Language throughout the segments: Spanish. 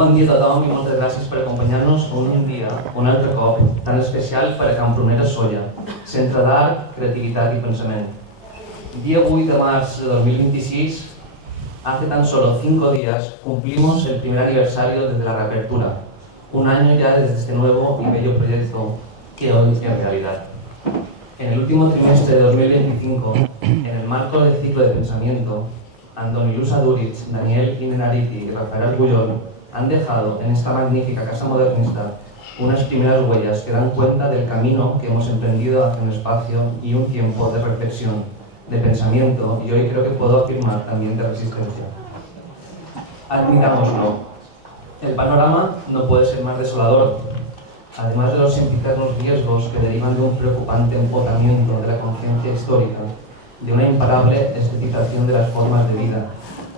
Bon dia a tothom i moltes gràcies per acompanyar-nos un dia, un altre cop, tan especial per a Can Prunera Solla, Centre d'Art, Creativitat y Pensamiento. Día 8 de marzo de 2026, hace tan solo 5 días, cumplimos el primer aniversario desde la reapertura, un año ya desde este nuevo y bello proyecto que hoy es realidad. En el último trimestre de 2025, en el marco del ciclo de pensamiento, Antoni Lluís Adúriz, Daniel Innerarity y Rafael Argullón han dejado en esta magnífica casa modernista unas primeras huellas que dan cuenta del camino que hemos emprendido hacia un espacio y un tiempo de reflexión, de pensamiento y hoy creo que puedo afirmar también de resistencia. Admitámoslo, el panorama no puede ser más desolador. Además de los sempiternos riesgos que derivan de un preocupante empotamiento de la conciencia histórica, de una imparable estetización de las formas de vida,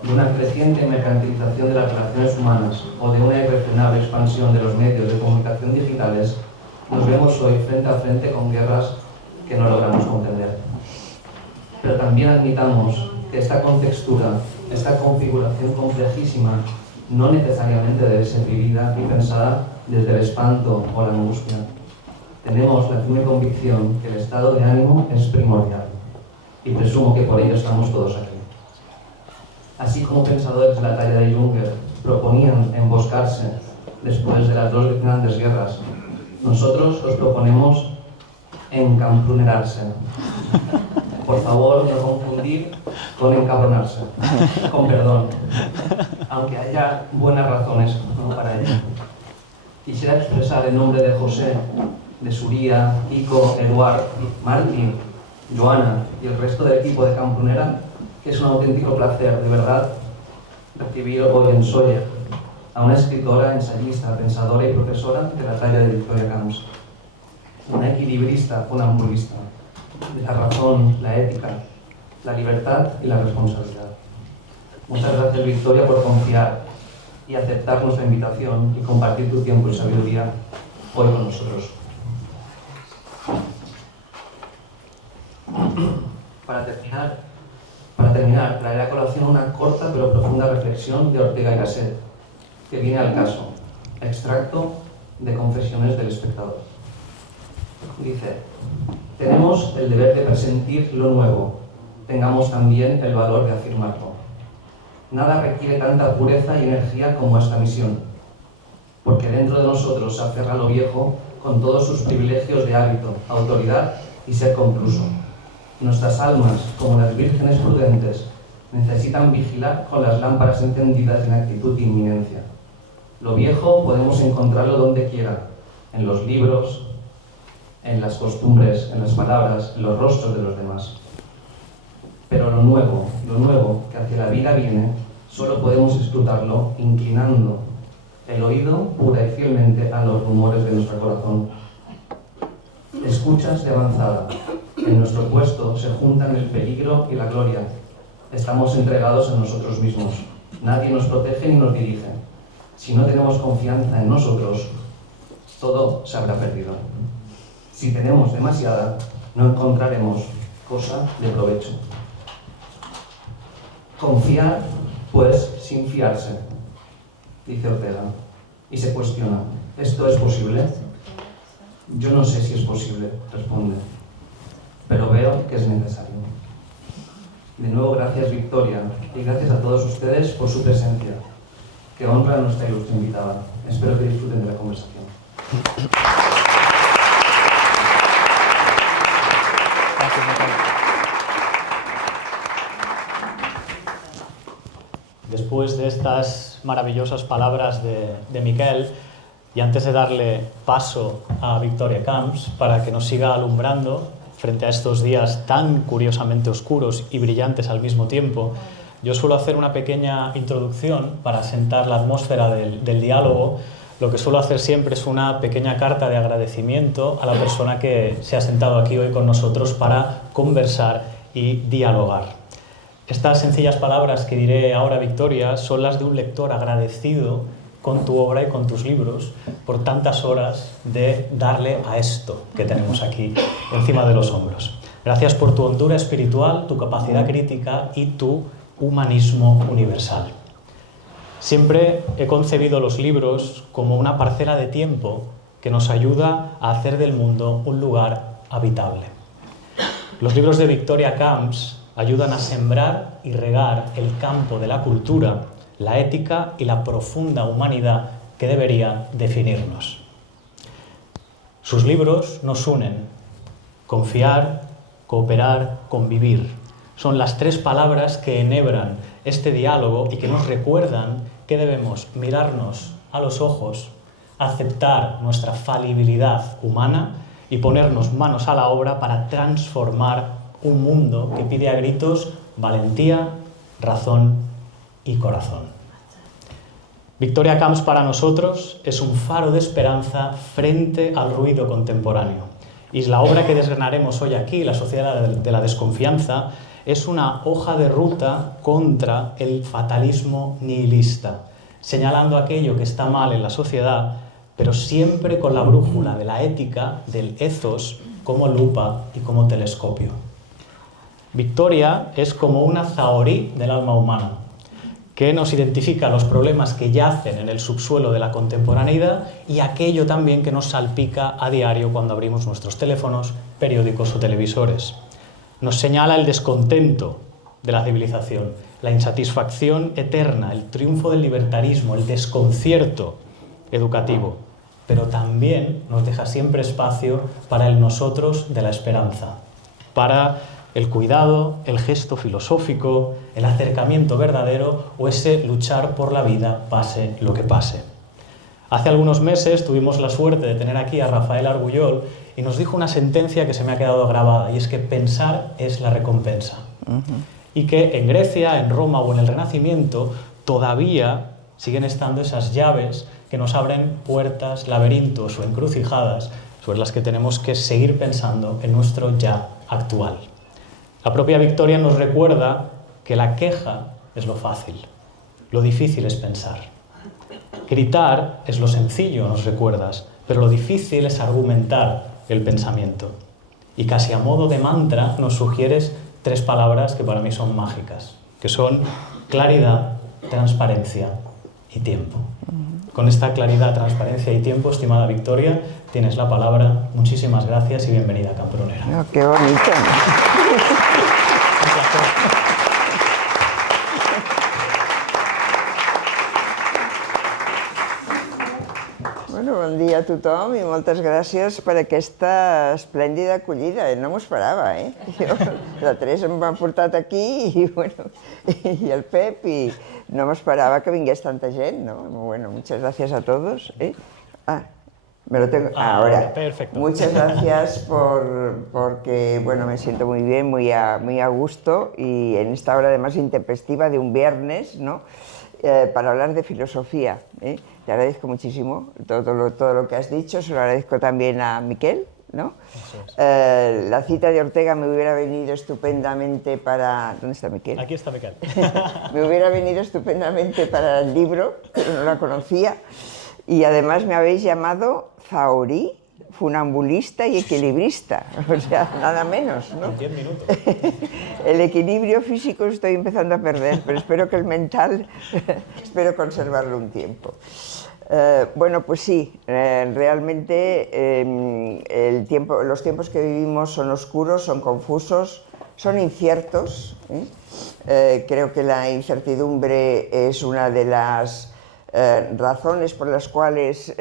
de una creciente mercantilización de las relaciones humanas o de una irrefrenable expansión de los medios de comunicación digitales, nos vemos hoy frente a frente con guerras que no logramos comprender. Pero también admitamos que esta contextura, esta configuración complejísima, no necesariamente debe ser vivida y pensada desde el espanto o la angustia. Tenemos la firme convicción que el estado de ánimo es primordial y presumo que por ello estamos todos aquí. Así como pensadores de la talla de Junger proponían emboscarse después de las dos grandes guerras, nosotros os proponemos encaprunerarse. Por favor, no confundir con encabronarse, con perdón, aunque haya buenas razones para ello. Quisiera expresar en nombre de José, de Suría, Kiko, Eduard, Martín, Joana y el resto del equipo de Can Prunera que es un auténtico placer, de verdad, recibir hoy en Solla a una escritora, ensayista, pensadora y profesora de la talla de Victoria Camps. Una equilibrista funambulista de la razón, la ética, la libertad y la responsabilidad. Muchas gracias, Victoria, por confiar y aceptar nuestra invitación y compartir tu tiempo y sabiduría hoy con nosotros. Para terminar, traeré a colación una corta pero profunda reflexión de Ortega y Gasset, que viene al caso, extracto de Confesiones del espectador. Dice: tenemos el deber de presentir lo nuevo, tengamos también el valor de afirmarlo. Nada requiere tanta pureza y energía como esta misión, porque dentro de nosotros se aferra lo viejo con todos sus privilegios de hábito, autoridad y ser concluso. Nuestras almas, como las vírgenes prudentes, necesitan vigilar con las lámparas encendidas en actitud de inminencia. Lo viejo podemos encontrarlo donde quiera, en los libros, en las costumbres, en las palabras, en los rostros de los demás. Pero lo nuevo que hacia la vida viene, solo podemos escrutarlo inclinando el oído pura y fielmente a los rumores de nuestro corazón. Escuchas de avanzada. En nuestro puesto se juntan el peligro y la gloria. Estamos entregados a nosotros mismos. Nadie nos protege ni nos dirige. Si no tenemos confianza en nosotros, todo se habrá perdido. Si tenemos demasiada, no encontraremos cosa de provecho. Confiar, pues, sin fiarse, dice Ortega, y se cuestiona: ¿esto es posible? Yo no sé si es posible, responde, pero veo que es necesario. De nuevo, gracias, Victoria, y gracias a todos ustedes por su presencia, que honra a nuestra ilustre invitada. Espero que disfruten de la conversación. Después de estas maravillosas palabras de Miquel, y antes de darle paso a Victoria Camps para que nos siga alumbrando frente a estos días tan curiosamente oscuros y brillantes al mismo tiempo, yo suelo hacer una pequeña introducción para sentar la atmósfera del diálogo. Lo que suelo hacer siempre es una pequeña carta de agradecimiento a la persona que se ha sentado aquí hoy con nosotros para conversar y dialogar. Estas sencillas palabras que diré ahora, Victoria, son las de un lector agradecido con tu obra y con tus libros por tantas horas de darle a esto que tenemos aquí encima de los hombros. Gracias por tu hondura espiritual, tu capacidad crítica y tu humanismo universal. Siempre he concebido los libros como una parcela de tiempo que nos ayuda a hacer del mundo un lugar habitable. Los libros de Victoria Camps ayudan a sembrar y regar el campo de la cultura, la ética y la profunda humanidad que deberían definirnos. Sus libros nos unen: confiar, cooperar, convivir. Son las tres palabras que enhebran este diálogo y que nos recuerdan que debemos mirarnos a los ojos, aceptar nuestra falibilidad humana y ponernos manos a la obra para transformar un mundo que pide a gritos valentía, razón y corazón. Victoria Camps para nosotros es un faro de esperanza frente al ruido contemporáneo. Y la obra que desgranaremos hoy aquí, La sociedad de la desconfianza, es una hoja de ruta contra el fatalismo nihilista, señalando aquello que está mal en la sociedad, pero siempre con la brújula de la ética, del ethos, como lupa y como telescopio. Victoria es como una zahorí del alma humana, que nos identifica los problemas que yacen en el subsuelo de la contemporaneidad y aquello también que nos salpica a diario cuando abrimos nuestros teléfonos, periódicos o televisores. Nos señala el descontento de la civilización, la insatisfacción eterna, el triunfo del libertarismo, el desconcierto educativo, pero también nos deja siempre espacio para el nosotros de la esperanza, para el cuidado, el gesto filosófico, el acercamiento verdadero o ese luchar por la vida pase lo que pase. Hace algunos meses tuvimos la suerte de tener aquí a Rafael Argullol y nos dijo una sentencia que se me ha quedado grabada, y es que pensar es la recompensa. Y que en Grecia, en Roma o en el Renacimiento todavía siguen estando esas llaves que nos abren puertas, laberintos o encrucijadas sobre las que tenemos que seguir pensando en nuestro ya actual. La propia Victoria nos recuerda que la queja es lo fácil, lo difícil es pensar. Gritar es lo sencillo, nos recuerdas, pero lo difícil es argumentar el pensamiento. Y casi a modo de mantra nos sugieres tres palabras que para mí son mágicas, que son claridad, transparencia y tiempo. Con esta claridad, transparencia y tiempo, estimada Victoria, tienes la palabra. Muchísimas gracias y bienvenida a Cambronera. Oh, ¡qué bonito! Un placer. Bueno, bon dia a tothom i moltes gràcies per aquesta esplèndida acollida. No m'ho esperava, eh? La Teresa em va portat aquí i el Pep, i no m'esperava que vingués tanta gent, ¿no? Bueno, muchas gracias a todos. Me lo tengo ahora. Perfecto. Muchas gracias porque bueno, me siento muy bien, muy a gusto, y en esta hora además intempestiva de un viernes, ¿no? Para hablar de filosofía. Te agradezco muchísimo todo lo que has dicho, se lo agradezco también a Miquel, ¿no? La cita de Ortega me hubiera venido estupendamente para... ¿Dónde está Miquel? Aquí está Miquel. Me hubiera venido estupendamente para el libro, pero no la conocía. Y además me habéis llamado zahorí, funambulista y equilibrista, o sea, nada menos, ¿no? En 10 minutos. El equilibrio físico estoy empezando a perder, pero espero que el mental, espero conservarlo un tiempo. Bueno, pues sí, realmente los tiempos que vivimos son oscuros, son confusos, son inciertos. Creo que la incertidumbre es una de las razones por las cuales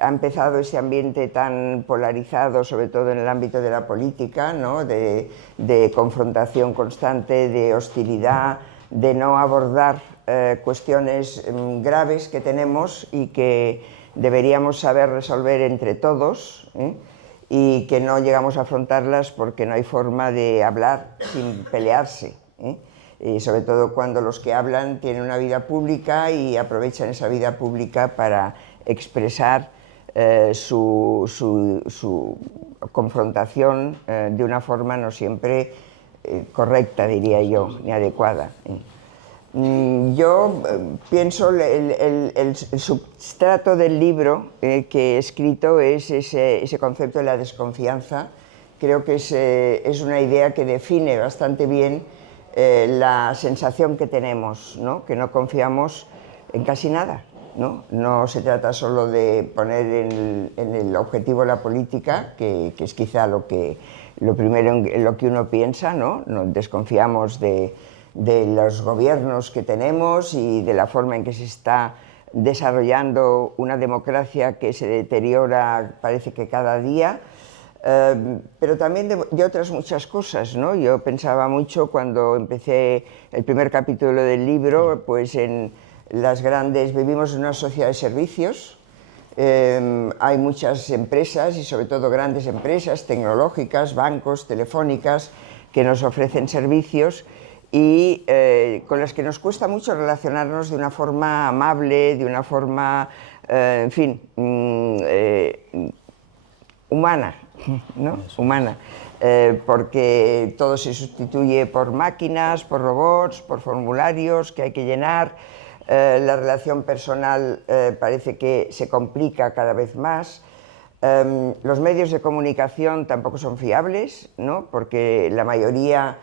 ha empezado ese ambiente tan polarizado, sobre todo en el ámbito de la política, ¿no? de confrontación constante, de hostilidad, de no abordar cuestiones graves que tenemos y que deberíamos saber resolver entre todos, y que no llegamos a afrontarlas porque no hay forma de hablar sin pelearse. Y sobre todo cuando los que hablan tienen una vida pública y aprovechan esa vida pública para expresar su confrontación de una forma no siempre correcta, diría yo, ni adecuada. Yo pienso el substrato del libro que he escrito es ese concepto de la desconfianza. Creo que es una idea que define bastante bien la sensación que tenemos, ¿no? Que no confiamos en casi nada, ¿no? No se trata solo de poner en el objetivo la política, que es quizá lo primero en lo que uno piensa, ¿no? Nos desconfiamos de los gobiernos que tenemos y de la forma en que se está desarrollando una democracia que se deteriora, parece que cada día, pero también de otras muchas cosas, ¿no? Yo pensaba mucho cuando empecé el primer capítulo del libro, pues en vivimos en una sociedad de servicios, hay muchas empresas y sobre todo grandes empresas tecnológicas, bancos, telefónicas, que nos ofrecen servicios y con las que nos cuesta mucho relacionarnos de una forma amable, de una forma, en fin, humana, ¿no? Humana, porque todo se sustituye por máquinas, por robots, por formularios que hay que llenar. La relación personal parece que se complica cada vez más. Los medios de comunicación tampoco son fiables, ¿no? Porque la mayoría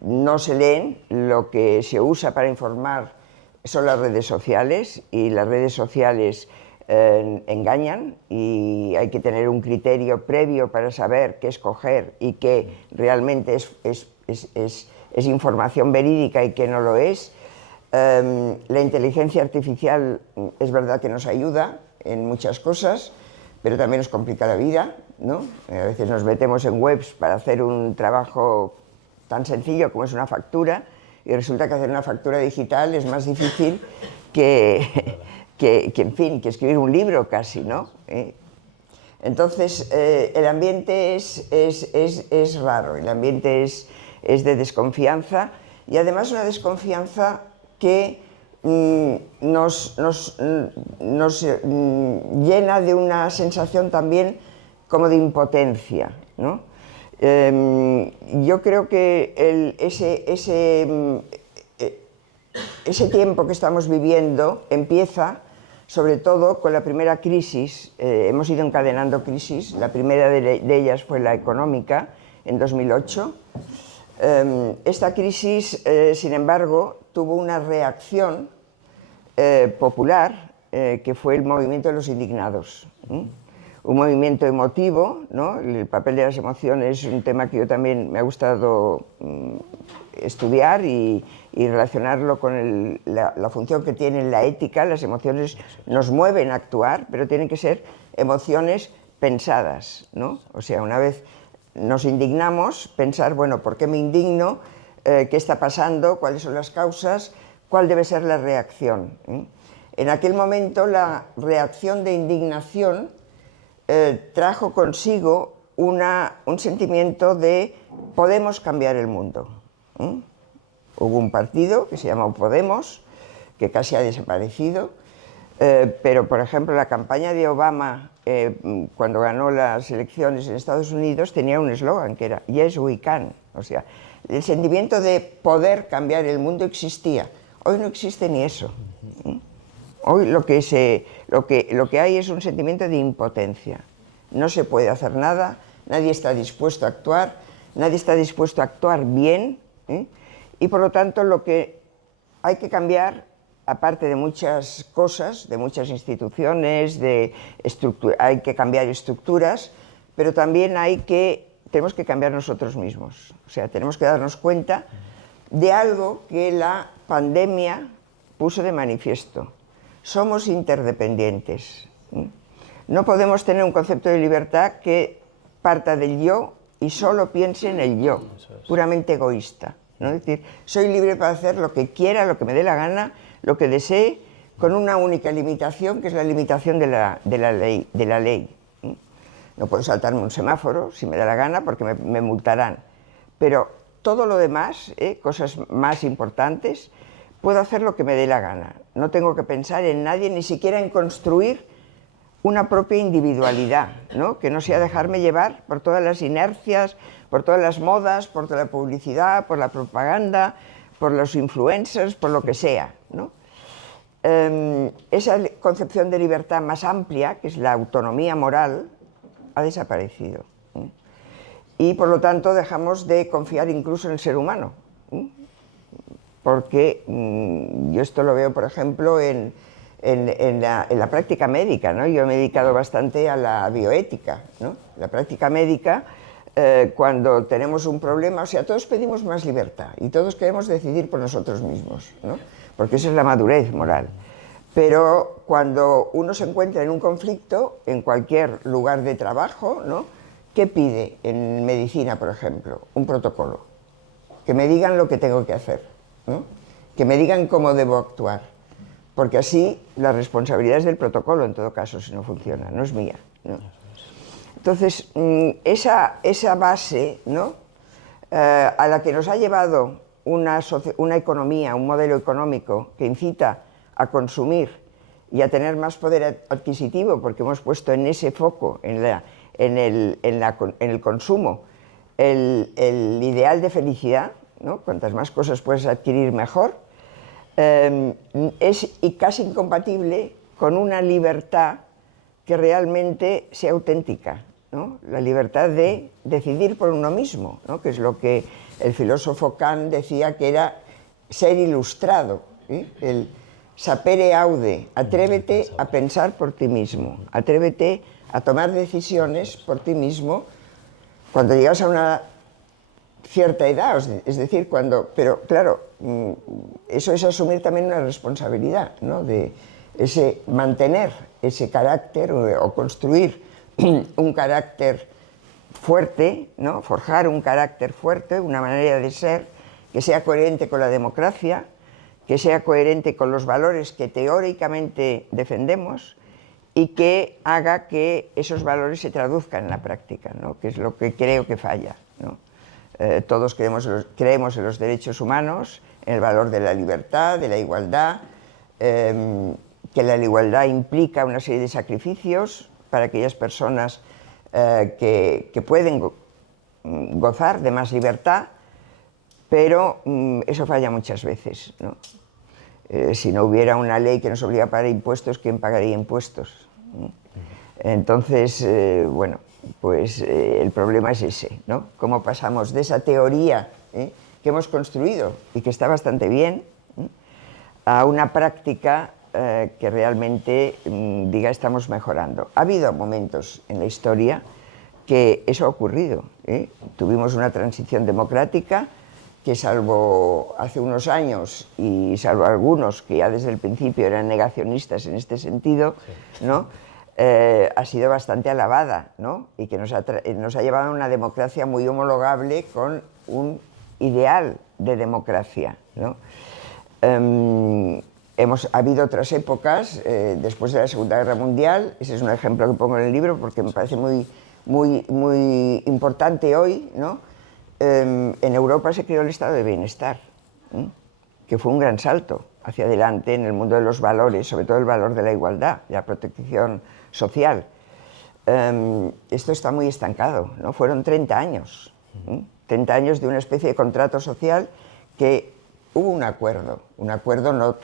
no se leen. Lo que se usa para informar son las redes sociales, y las redes sociales engañan, y hay que tener un criterio previo para saber qué escoger y qué realmente es información verídica y qué no lo es. La inteligencia artificial es verdad que nos ayuda en muchas cosas, pero también nos complica la vida, ¿no? A veces nos metemos en webs para hacer un trabajo tan sencillo como es una factura, y resulta que hacer una factura digital es más difícil en fin, que escribir un libro casi, ¿no? Entonces, el ambiente es raro, el ambiente es de desconfianza, y además una desconfianza que nos llena de una sensación también como de impotencia, ¿no? Yo creo que ese tiempo que estamos viviendo empieza sobre todo con la primera crisis. Hemos ido encadenando crisis. La primera de ellas fue la económica en 2008. Esta crisis, sin embargo, tuvo una reacción popular, que fue el movimiento de los indignados. Un movimiento emotivo, ¿no? El papel de las emociones es un tema que yo también me ha gustado estudiar y relacionarlo con la función que tiene en la ética. Las emociones nos mueven a actuar, pero tienen que ser emociones pensadas, ¿no? O sea, una vez nos indignamos, pensar, bueno, ¿por qué me indigno? ¿Qué está pasando? ¿Cuáles son las causas? ¿Cuál debe ser la reacción? En aquel momento la reacción de indignación trajo consigo un sentimiento de podemos cambiar el mundo. Hubo un partido que se llamó Podemos, que casi ha desaparecido, pero por ejemplo la campaña de Obama cuando ganó las elecciones en Estados Unidos tenía un eslogan que era Yes we can, o sea, el sentimiento de poder cambiar el mundo existía. Hoy no existe ni eso. Hoy lo que hay es un sentimiento de impotencia. No se puede hacer nada, nadie está dispuesto a actuar, nadie está dispuesto a actuar bien, y por lo tanto lo que hay que cambiar, aparte de muchas cosas, de muchas instituciones, hay que cambiar estructuras, pero también tenemos que cambiar nosotros mismos. O sea, tenemos que darnos cuenta de algo que la pandemia puso de manifiesto. Somos interdependientes. No podemos tener un concepto de libertad que parta del yo y solo piense en el yo, puramente egoísta, ¿no? Es decir, soy libre para hacer lo que quiera, lo que me dé la gana, lo que desee, con una única limitación, que es la limitación de la ley. No puedo saltarme un semáforo si me da la gana porque me multarán, pero todo lo demás, cosas más importantes, puedo hacer lo que me dé la gana. No tengo que pensar en nadie, ni siquiera en construir una propia individualidad, ¿no? Que no sea dejarme llevar por todas las inercias, por todas las modas, por toda la publicidad, por la propaganda, por los influencers, por lo que sea, ¿no? Esa concepción de libertad más amplia, que es la autonomía moral, ha desaparecido. Y por lo tanto dejamos de confiar incluso en el ser humano. porque yo esto lo veo, por ejemplo, en la práctica médica, ¿no? Yo me he dedicado bastante a la bioética, ¿no? La práctica médica, cuando tenemos un problema, o sea, todos pedimos más libertad y todos queremos decidir por nosotros mismos, ¿no? Porque esa es la madurez moral. Pero cuando uno se encuentra en un conflicto, en cualquier lugar de trabajo, ¿no? ¿Qué pide en medicina, por ejemplo? Un protocolo. Que me digan lo que tengo que hacer, ¿no? Que me digan cómo debo actuar. Porque así la responsabilidad es del protocolo, en todo caso, si no funciona, no es mía, ¿no? Entonces, esa base, ¿no? A la que nos ha llevado una economía, un modelo económico que incita a consumir y a tener más poder adquisitivo, porque hemos puesto en ese foco, en el consumo, el ideal de felicidad, ¿no? Cuantas más cosas puedes adquirir, mejor, es casi incompatible con una libertad que realmente sea auténtica, ¿no? La libertad de decidir por uno mismo, ¿no? Que es lo que el filósofo Kant decía que era ser ilustrado, ¿sí? El sapere aude, atrévete a pensar por ti mismo, atrévete a tomar decisiones por ti mismo cuando llegas a una cierta edad, es decir, pero claro, eso es asumir también una responsabilidad, ¿no? De mantener ese carácter o construir un carácter fuerte, ¿no? Forjar un carácter fuerte, una manera de ser que sea coherente con la democracia, que sea coherente con los valores que teóricamente defendemos y que haga que esos valores se traduzcan en la práctica, ¿no? Que es lo que creo que falla, ¿no? Todos creemos en los derechos humanos, en el valor de la libertad, de la igualdad, que la igualdad implica una serie de sacrificios para aquellas personas que pueden gozar de más libertad, pero eso falla muchas veces, ¿no? Si no hubiera una ley que nos obliga a pagar impuestos, ¿quién pagaría impuestos? Entonces, bueno, pues el problema es ese, ¿no? Cómo pasamos de esa teoría que hemos construido y que está bastante bien, a una práctica que realmente diga estamos mejorando. Ha habido momentos en la historia que eso ha ocurrido, ¿eh? Tuvimos una transición democrática que, salvo hace unos años y salvo algunos que ya desde el principio eran negacionistas en este sentido, ¿no? Ha sido bastante alabada, ¿no? Y que nos ha llevado a una democracia muy homologable con un ideal de democracia, ¿no? Ha habido otras épocas, después de la Segunda Guerra Mundial, ese es un ejemplo que pongo en el libro porque me parece muy importante hoy, ¿no? En Europa se creó el estado de bienestar, que fue un gran salto hacia adelante en el mundo de los valores, sobre todo el valor de la igualdad, de la protección social. Esto está muy estancado, ¿no? Fueron 30 años, 30 años de una especie de contrato social que hubo un acuerdo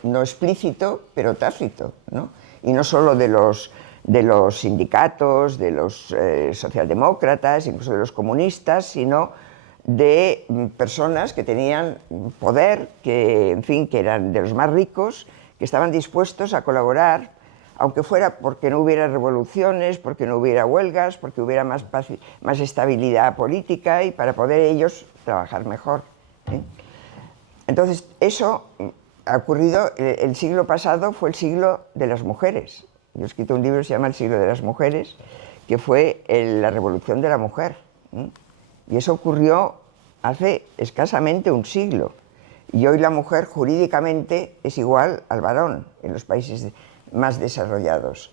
no explícito, pero tácito, ¿no? Y no solo de los sindicatos, de los socialdemócratas, incluso de los comunistas, sino de personas que tenían poder, que, en fin, que eran de los más ricos, que estaban dispuestos a colaborar, aunque fuera porque no hubiera revoluciones, porque no hubiera huelgas, porque hubiera más estabilidad política y para poder ellos trabajar mejor, ¿eh? Entonces, eso ha ocurrido. El siglo pasado fue el siglo de las mujeres. Yo he escrito un libro que se llama El siglo de las mujeres, que fue la revolución de la mujer, ¿eh? Y eso ocurrió hace escasamente un siglo. Y hoy la mujer jurídicamente es igual al varón en los países más desarrollados.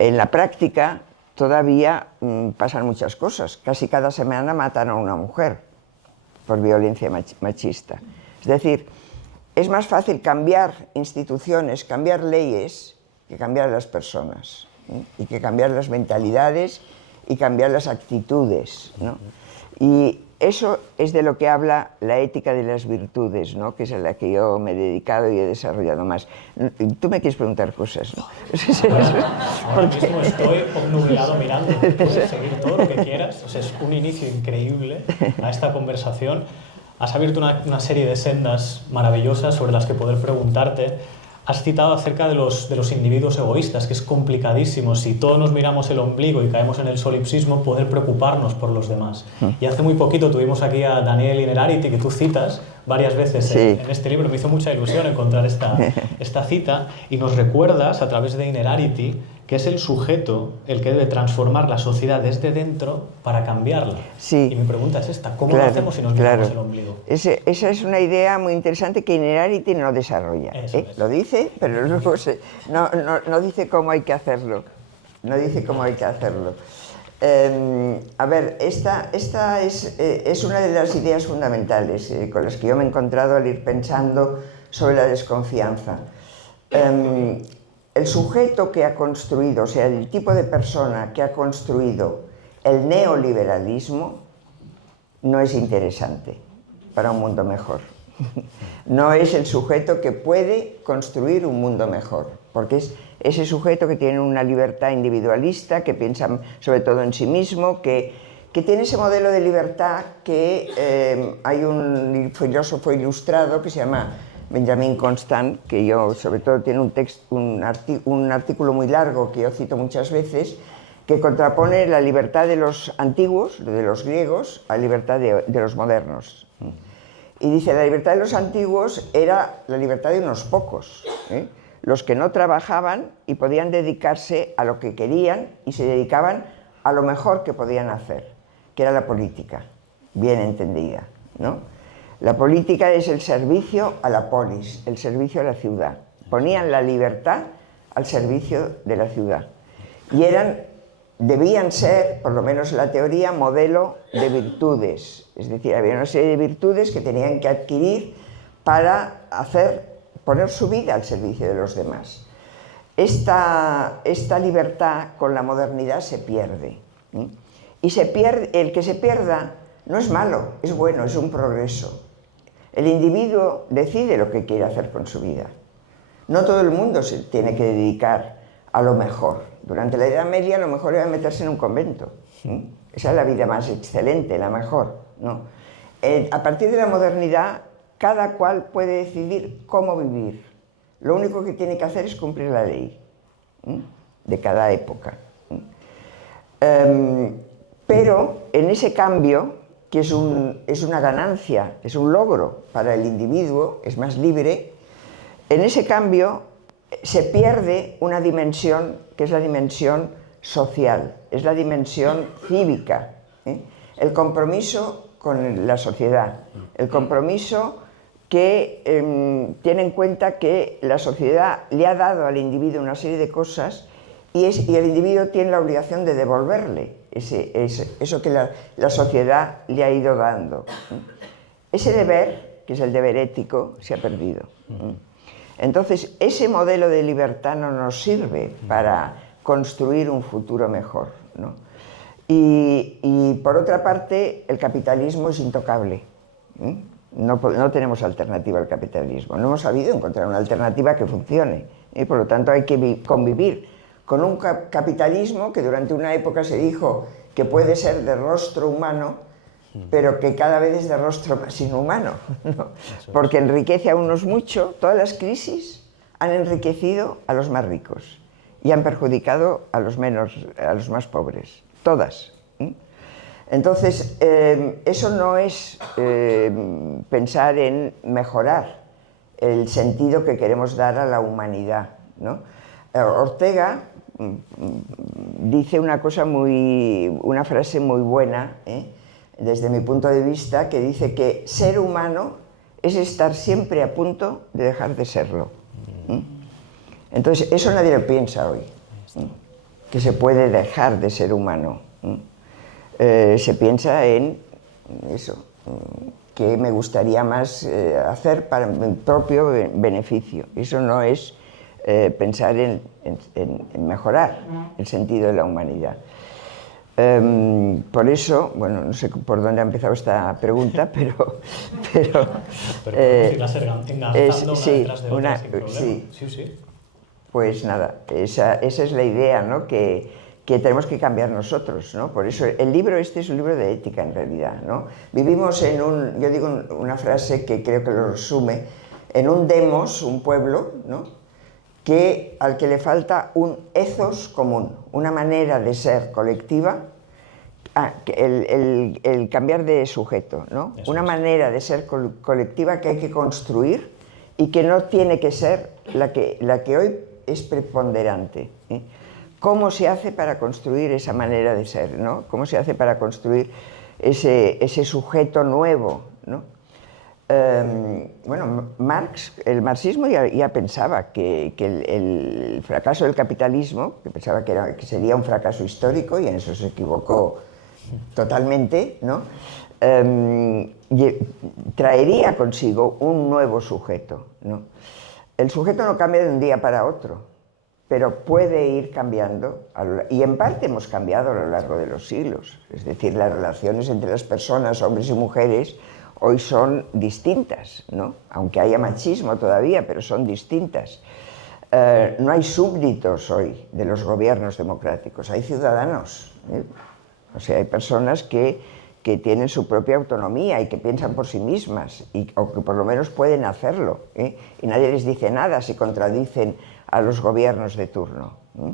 En la práctica todavía pasan muchas cosas. Casi cada semana matan a una mujer por violencia machista. Es decir, es más fácil cambiar instituciones, cambiar leyes, que cambiar las personas, ¿eh? Y que cambiar las mentalidades y cambiar las actitudes, ¿no? Y eso es de lo que habla la ética de las virtudes, ¿no? Que es a la que yo me he dedicado y he desarrollado más. Tú me quieres preguntar cosas, ¿no? Ahora mismo estoy obnubilado mirando, puedes seguir todo lo que quieras. O sea, es un inicio increíble a esta conversación. has abierto una serie de sendas maravillosas sobre las que poder preguntarte. Has citado acerca de los individuos egoístas, que es complicadísimo. Si todos nos miramos el ombligo y caemos en el solipsismo, poder preocuparnos por los demás. Y hace muy poquito tuvimos aquí a Daniel Innerarity, que tú citas varias veces Sí. en este libro. Me hizo mucha ilusión encontrar esta cita, y nos recuerdas a través de Innerarity que es el sujeto el que debe transformar la sociedad desde dentro para cambiarla. Sí. Y mi pregunta es esta: ¿cómo lo Claro, hacemos si nos claro. miramos el ombligo? Esa es una idea muy interesante que Innerarity no desarrolla. Eso es. Lo dice, pero luego no dice cómo hay que hacerlo. No dice cómo hay que hacerlo. A ver, esta es una de las ideas fundamentales con las que yo me he encontrado al ir pensando sobre la desconfianza. El sujeto que ha construido, o sea, el tipo de persona que ha construido el neoliberalismo, no es interesante para un mundo mejor. No es el sujeto que puede construir un mundo mejor, porque es ese sujeto que tiene una libertad individualista, que piensa sobre todo en sí mismo, que tiene ese modelo de libertad que hay un filósofo ilustrado que se llama Benjamin Constant, que yo sobre todo tiene un artículo muy largo que yo cito muchas veces, que contrapone la libertad de los antiguos, de los griegos, a la libertad de los modernos. Y dice, la libertad de los antiguos era la libertad de unos pocos, los que no trabajaban y podían dedicarse a lo que querían y se dedicaban a lo mejor que podían hacer, que era la política, bien entendida, ¿no? La política es el servicio a la polis, el servicio a la ciudad. Ponían la libertad al servicio de la ciudad. Y debían ser, por lo menos en la teoría, modelo de virtudes. Es decir, había una serie de virtudes que tenían que adquirir para poner su vida al servicio de los demás. Esta libertad con la modernidad se pierde. Y el que se pierda no es malo, es bueno, es un progreso. El individuo decide lo que quiere hacer con su vida. No todo el mundo se tiene que dedicar a lo mejor. Durante la Edad Media lo mejor era meterse en un convento. Esa es la vida más excelente, la mejor, ¿no? A partir de la modernidad, cada cual puede decidir cómo vivir. Lo único que tiene que hacer es cumplir la ley de cada época. Pero en ese cambio, que es una ganancia, es un logro para el individuo, es más libre, en ese cambio se pierde una dimensión que es la dimensión social, es la dimensión cívica, el compromiso con la sociedad, el compromiso que tiene en cuenta que la sociedad le ha dado al individuo una serie de cosas y el individuo tiene la obligación de devolverle eso que la sociedad le ha ido dando. Ese deber, que es el deber ético, se ha perdido. Entonces, ese modelo de libertad no nos sirve para construir un futuro mejor, ¿no? Y por otra parte, el capitalismo es intocable. No tenemos alternativa al capitalismo. No hemos sabido encontrar una alternativa que funcione. Por lo tanto, hay que convivir con un capitalismo que durante una época se dijo que puede ser de rostro humano, pero que cada vez es de rostro más inhumano, ¿no? Porque enriquece a unos mucho. Todas las crisis han enriquecido a los más ricos y han perjudicado a los más pobres. Todas. Entonces, eso no es pensar en mejorar el sentido que queremos dar a la humanidad, ¿no? Ortega dice una frase muy buena, desde mi punto de vista, que dice que ser humano es estar siempre a punto de dejar de serlo. Entonces, eso nadie lo piensa hoy, que se puede dejar de ser humano. Se piensa en eso, que me gustaría más hacer para mi propio beneficio. Eso no es pensar en mejorar el sentido de la humanidad. Por eso, bueno, no sé por dónde ha empezado esta pregunta, pero sí, pues nada, esa es la idea, ¿no? Que que tenemos que cambiar nosotros, ¿no? Por eso el libro este es un libro de ética en realidad, ¿no? Vivimos en un, yo digo una frase que creo que lo resume, en un demos, un pueblo, ¿no? Al que le falta un ethos común, una manera de ser colectiva, el cambiar de sujeto, ¿no? Una manera de ser colectiva que hay que construir y que no tiene que ser la que hoy es preponderante, ¿eh? ¿Cómo se hace para construir esa manera de ser, ¿no? ¿Cómo se hace para construir ese sujeto nuevo, ¿no? Bueno, Marx, el marxismo ya pensaba que el fracaso del capitalismo, que pensaba que sería un fracaso histórico, y en eso se equivocó totalmente, ¿no? Traería consigo un nuevo sujeto, ¿no? El sujeto no cambia de un día para otro, pero puede ir cambiando, y en parte hemos cambiado a lo largo de los siglos. Es decir, las relaciones entre las personas, hombres y mujeres, hoy son distintas, ¿no? Aunque haya machismo todavía, pero son distintas. No hay súbditos hoy de los gobiernos democráticos, hay ciudadanos, ¿eh? O sea, hay personas que tienen su propia autonomía y que piensan por sí mismas, o que por lo menos pueden hacerlo, ¿eh? Y nadie les dice nada si contradicen a los gobiernos de turno, ¿eh?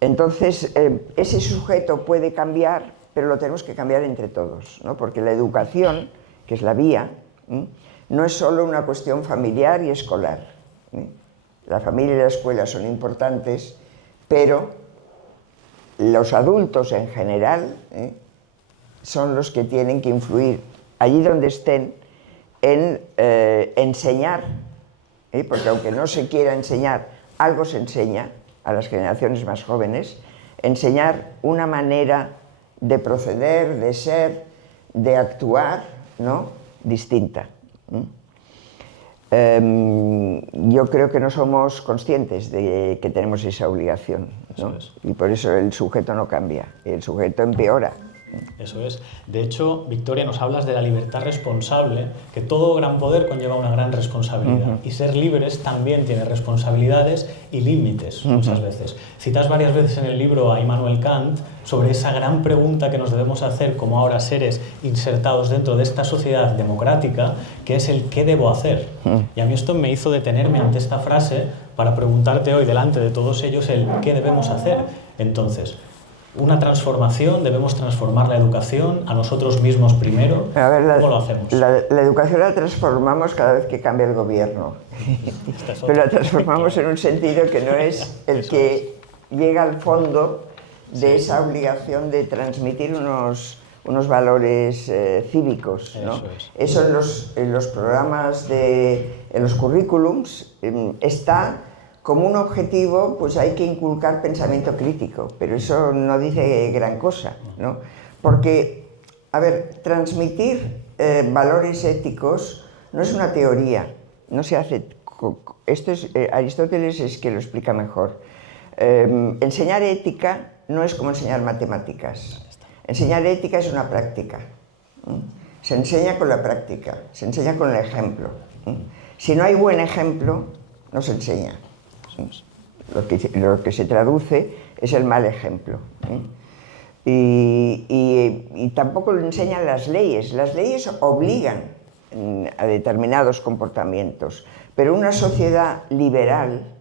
Entonces, ese sujeto puede cambiar, pero lo tenemos que cambiar entre todos, ¿no? Porque la educación, que es la vía, ¿eh? No es solo una cuestión familiar y escolar, ¿eh? La familia y la escuela son importantes, pero los adultos en general, ¿eh? Son los que tienen que influir allí donde estén en enseñar, ¿eh? Porque aunque no se quiera enseñar, algo se enseña a las generaciones más jóvenes, enseñar una manera de proceder, de ser, de actuar, ¿no? Distinta. Yo creo que no somos conscientes de que tenemos esa obligación, ¿no? Y por eso el sujeto no cambia, el sujeto empeora. Eso es. De hecho, Victoria, nos hablas de la libertad responsable, que todo gran poder conlleva una gran responsabilidad. Y ser libres también tiene responsabilidades y límites, muchas veces. Citas varias veces en el libro a Immanuel Kant sobre esa gran pregunta que nos debemos hacer como ahora seres insertados dentro de esta sociedad democrática, que es el ¿qué debo hacer? Y a mí esto me hizo detenerme ante esta frase para preguntarte hoy delante de todos ellos el ¿qué debemos hacer? Entonces, una transformación, debemos transformar la educación a nosotros mismos primero. A ver, ¿cómo lo hacemos? La educación la transformamos cada vez que cambia el gobierno. Pero la transformamos en un sentido que no es el que llega al fondo de esa obligación de transmitir unos valores cívicos, ¿no? Eso en los programas, en los currículums, está como un objetivo, pues hay que inculcar pensamiento crítico, pero eso no dice gran cosa, ¿no? Porque, a ver, transmitir valores éticos no es una teoría, no se hace... Esto es, Aristóteles es que lo explica mejor. Enseñar ética no es como enseñar matemáticas. Enseñar ética es una práctica. Se enseña con la práctica, se enseña con el ejemplo. Si no hay buen ejemplo, no se enseña. Lo que se traduce es el mal ejemplo, ¿eh? Y tampoco lo enseñan las leyes. Las leyes obligan a determinados comportamientos, pero una sociedad liberal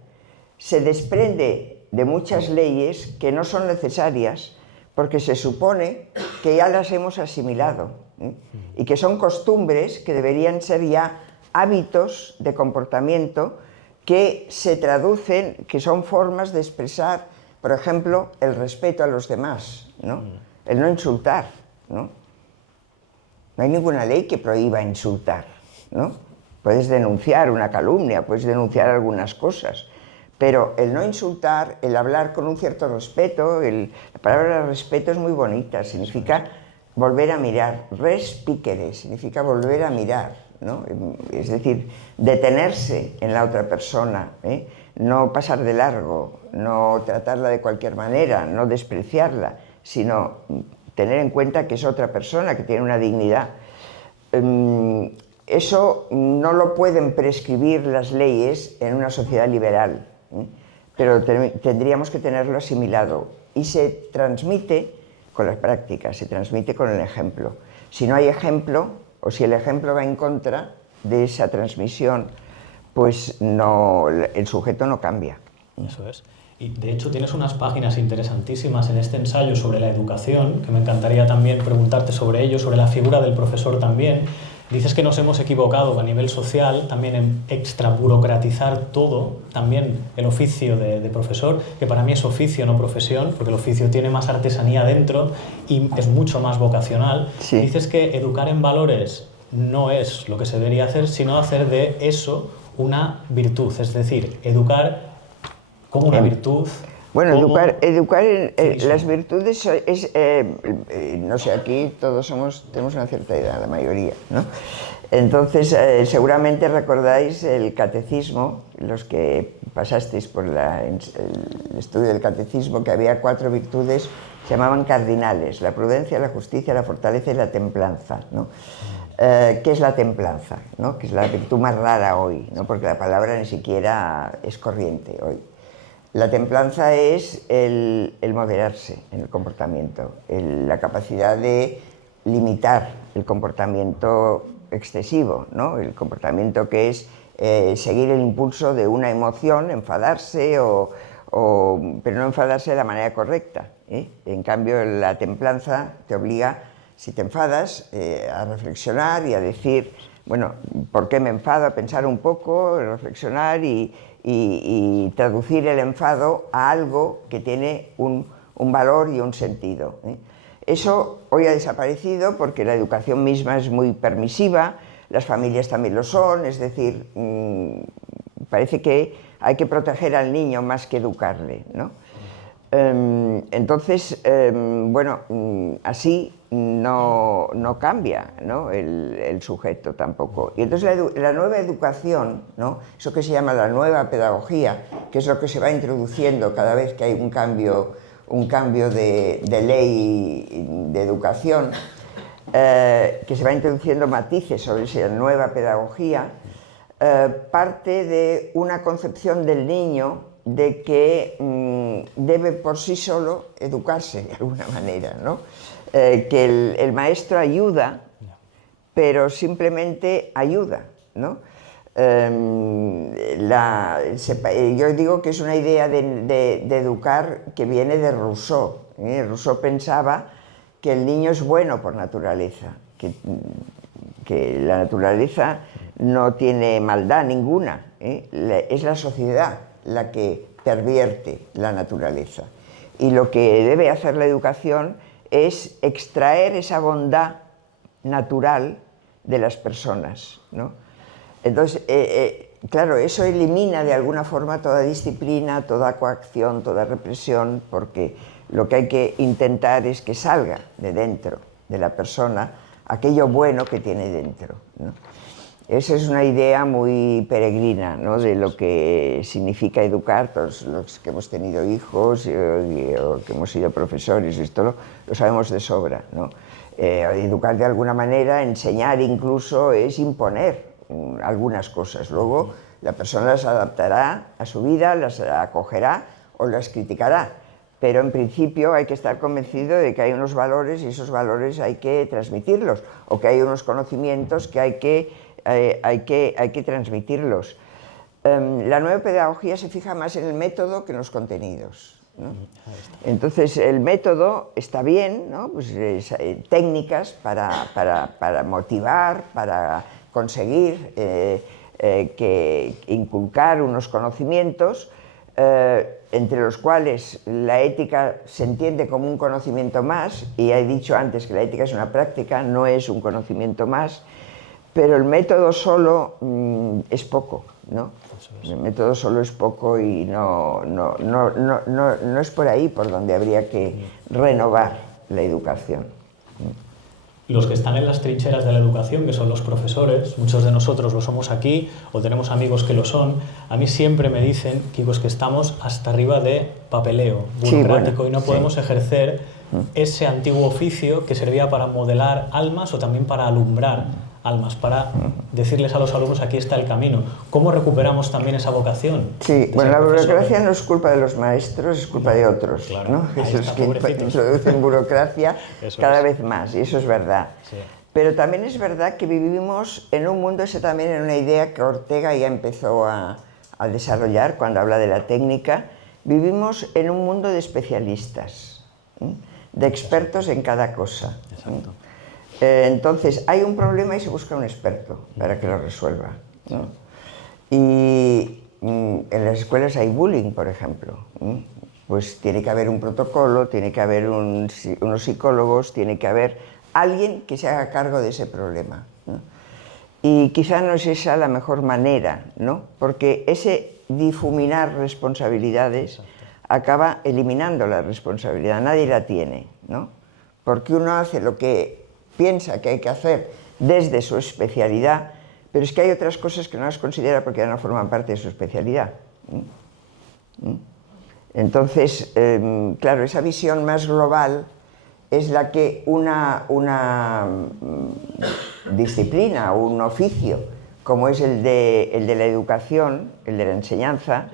se desprende de muchas leyes que no son necesarias porque se supone que ya las hemos asimilado, ¿eh? Y que son costumbres que deberían ser ya hábitos de comportamiento que se traducen, que son formas de expresar, por ejemplo, el respeto a los demás, ¿no? El no insultar, ¿no? No hay ninguna ley que prohíba insultar, ¿no? Puedes denunciar una calumnia, puedes denunciar algunas cosas, pero el no insultar, el hablar con un cierto respeto, la palabra respeto es muy bonita, significa volver a mirar, respicere, significa volver a mirar, ¿no? Es decir, detenerse en la otra persona, ¿eh? No pasar de largo, no tratarla de cualquier manera, no despreciarla, sino tener en cuenta que es otra persona, que tiene una dignidad. Eso no lo pueden prescribir las leyes en una sociedad liberal, ¿eh? pero tendríamos que tenerlo asimilado. Y se transmite con las prácticas, se transmite con el ejemplo. Si no hay ejemplo, o si el ejemplo va en contra de esa transmisión, pues no, el sujeto no cambia. Eso es. Y de hecho tienes unas páginas interesantísimas en este ensayo sobre la educación, que me encantaría también preguntarte sobre ello, sobre la figura del profesor también. Dices que nos hemos equivocado a nivel social también en extraburocratizar todo, también el oficio de profesor, que para mí es oficio, no profesión, porque el oficio tiene más artesanía dentro y es mucho más vocacional. Sí. Dices que educar en valores no es lo que se debería hacer, sino hacer de eso una virtud, es decir, educar como una virtud. Bueno, como educar en civismo. las virtudes es, no sé, aquí todos tenemos una cierta edad, la mayoría, ¿no? Entonces, seguramente recordáis el catecismo, los que pasasteis por el estudio del catecismo, que había 4 virtudes, se llamaban cardinales: la prudencia, la justicia, la fortaleza y la templanza, ¿no? ¿Qué es la templanza, ¿no? Que es la virtud más rara hoy, ¿no? Porque la palabra ni siquiera es corriente hoy. La templanza es el moderarse en el comportamiento, la capacidad de limitar el comportamiento excesivo, ¿no? El comportamiento que es seguir el impulso de una emoción, enfadarse, pero no enfadarse de la manera correcta, ¿eh? En cambio, la templanza te obliga, si te enfadas, a reflexionar y a decir, bueno, ¿por qué me enfado? A pensar un poco, reflexionar y traducir el enfado a algo que tiene un valor y un sentido, ¿eh? Eso hoy ha desaparecido porque la educación misma es muy permisiva, las familias también lo son, es decir, parece que hay que proteger al niño más que educarle, ¿no? Entonces, bueno, así no cambia, ¿no? El sujeto tampoco. Y entonces la nueva educación, ¿no? Eso que se llama la nueva pedagogía, que es lo que se va introduciendo cada vez que hay un cambio de ley de educación, que se va introduciendo matices sobre esa nueva pedagogía, parte de una concepción del niño de que debe por sí solo educarse de alguna manera, ¿no? Que el maestro ayuda, pero simplemente ayuda, ¿no? Yo digo que es una idea de educar que viene de Rousseau, ¿eh? Rousseau pensaba que el niño es bueno por naturaleza, que la naturaleza no tiene maldad ninguna, ¿eh? Es la sociedad la que pervierte la naturaleza. Y lo que debe hacer la educación es extraer esa bondad natural de las personas, ¿no? Entonces, claro, eso elimina de alguna forma toda disciplina, toda coacción, toda represión, porque lo que hay que intentar es que salga de dentro de la persona aquello bueno que tiene dentro, ¿no? Esa es una idea muy peregrina, ¿no? De lo que significa educar. Todos los que hemos tenido hijos o que hemos sido profesores, esto lo sabemos de sobra, ¿no? Educar de alguna manera, enseñar incluso, es imponer algunas cosas. Luego la persona las adaptará a su vida, las acogerá o las criticará. Pero en principio hay que estar convencido de que hay unos valores y esos valores hay que transmitirlos, o que hay unos conocimientos que hay que transmitirlos. La nueva pedagogía se fija más en el método que en los contenidos, ¿no? Entonces el método está bien, ¿no? Pues, técnicas para motivar, para conseguir inculcar unos conocimientos, entre los cuales la ética se entiende como un conocimiento más, y he dicho antes que la ética es una práctica, no es un conocimiento más. Pero el método solo es poco, ¿no? El método solo es poco y no es por ahí por donde habría que renovar la educación. Los que están en las trincheras de la educación, que son los profesores, muchos de nosotros lo somos aquí o tenemos amigos que lo son, a mí siempre me dicen, Kiko, es que estamos hasta arriba de papeleo burocrático, y no podemos ejercer ese antiguo oficio que servía para modelar almas o también para alumbrar almas, para decirles a los alumnos aquí está el camino. ¿Cómo recuperamos también esa vocación? Sí, bueno, la burocracia no es culpa de los maestros, es culpa de otros, claro, ¿no? Esos que introducen burocracia cada vez más, y eso es verdad. Sí. Pero también es verdad que vivimos en un mundo, esa también en una idea que Ortega ya empezó a desarrollar cuando habla de la técnica, vivimos en un mundo de especialistas, de expertos en cada cosa. Exacto. Entonces, hay un problema y se busca un experto para que lo resuelva, ¿no? Y en las escuelas hay bullying, por ejemplo. Pues tiene que haber un protocolo, tiene que haber unos psicólogos, tiene que haber alguien que se haga cargo de ese problema, ¿no? Y quizá no es esa la mejor manera, ¿no? Porque ese difuminar responsabilidades acaba eliminando la responsabilidad, nadie la tiene, ¿no? Porque uno hace lo que piensa que hay que hacer desde su especialidad, pero es que hay otras cosas que no las considera porque ya no forman parte de su especialidad. Entonces, claro, esa visión más global es la que una disciplina, un oficio, como es el de la educación, el de la enseñanza,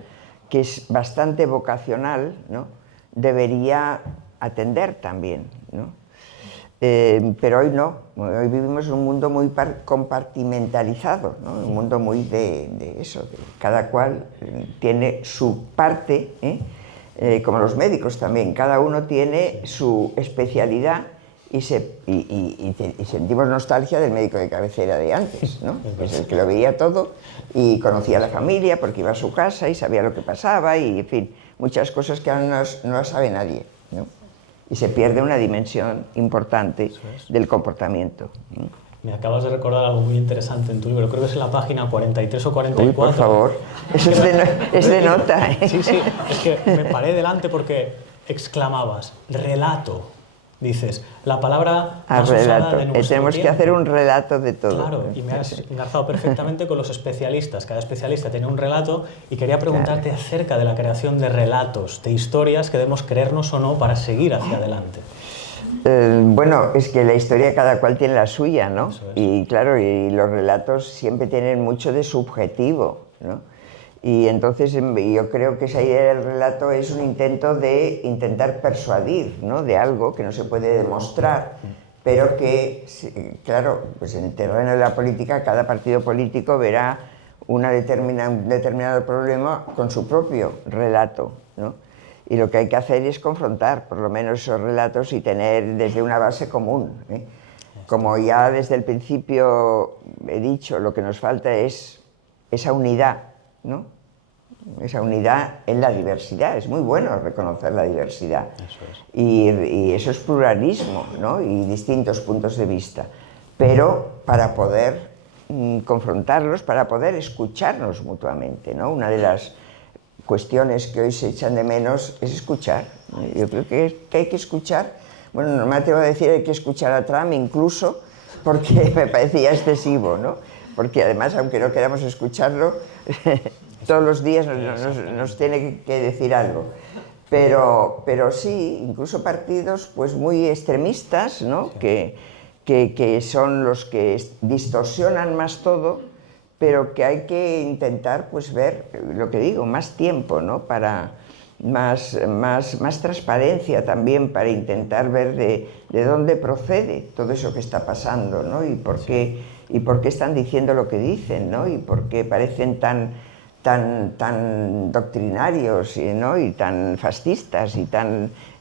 que es bastante vocacional, ¿no?, debería atender también, ¿no? Pero hoy no, hoy vivimos en un mundo muy compartimentalizado, ¿no? Un mundo muy de eso, cada cual tiene su parte, como los médicos también, cada uno tiene su especialidad y sentimos nostalgia del médico de cabecera de antes, ¿no? Es el que lo veía todo y conocía a la familia porque iba a su casa y sabía lo que pasaba y, en fin, muchas cosas que ahora no las sabe nadie, ¿no? Y se pierde una dimensión importante del comportamiento. Me acabas de recordar algo muy interesante en tu libro, creo que es en la página 43 o 44. Uy, por favor, eso es de nota, ¿eh? Sí, sí, es que me paré delante porque exclamabas, relato. Dices, la palabra más usada de nuestro tenemos tiempo. que hacer un relato de todo. Claro, y me has engarzado perfectamente con los especialistas. Cada especialista tiene un relato y quería preguntarte acerca de la creación de relatos, de historias que debemos creernos o no para seguir hacia adelante. Bueno, es que la historia cada cual tiene la suya, ¿no? Eso es. Y claro, y los relatos siempre tienen mucho de subjetivo, ¿no? Y entonces yo creo que esa idea del relato es un intento de intentar persuadir, ¿no?, de algo que no se puede demostrar, pero que, claro, pues en el terreno de la política cada partido político verá un determinado problema con su propio relato, ¿no? Y lo que hay que hacer es confrontar por lo menos esos relatos y tener desde una base común, ¿eh? Como ya desde el principio he dicho, lo que nos falta es esa unidad, ¿no? Esa unidad en la diversidad. Es muy bueno reconocer la diversidad. Eso es. Y eso es pluralismo, ¿no? Y distintos puntos de vista. Pero para poder confrontarlos, para poder escucharnos mutuamente, ¿no? Una de las cuestiones que hoy se echan de menos es escuchar. Yo creo que hay que escuchar. Bueno, no me atrevo a decir hay que escuchar a Trump incluso, porque me parecía excesivo, ¿no? Porque además, aunque no queramos escucharlo, todos los días nos tiene que decir algo. Pero sí, incluso partidos pues muy extremistas, ¿no? Sí. Que son los que distorsionan más todo, pero que hay que intentar pues ver, lo que digo, más tiempo, ¿no? Para más transparencia también, para intentar ver de dónde procede todo eso que está pasando, ¿no? Y por qué están diciendo lo que dicen, ¿no? Y por qué parecen tan doctrinarios, ¿no? Y tan fascistas y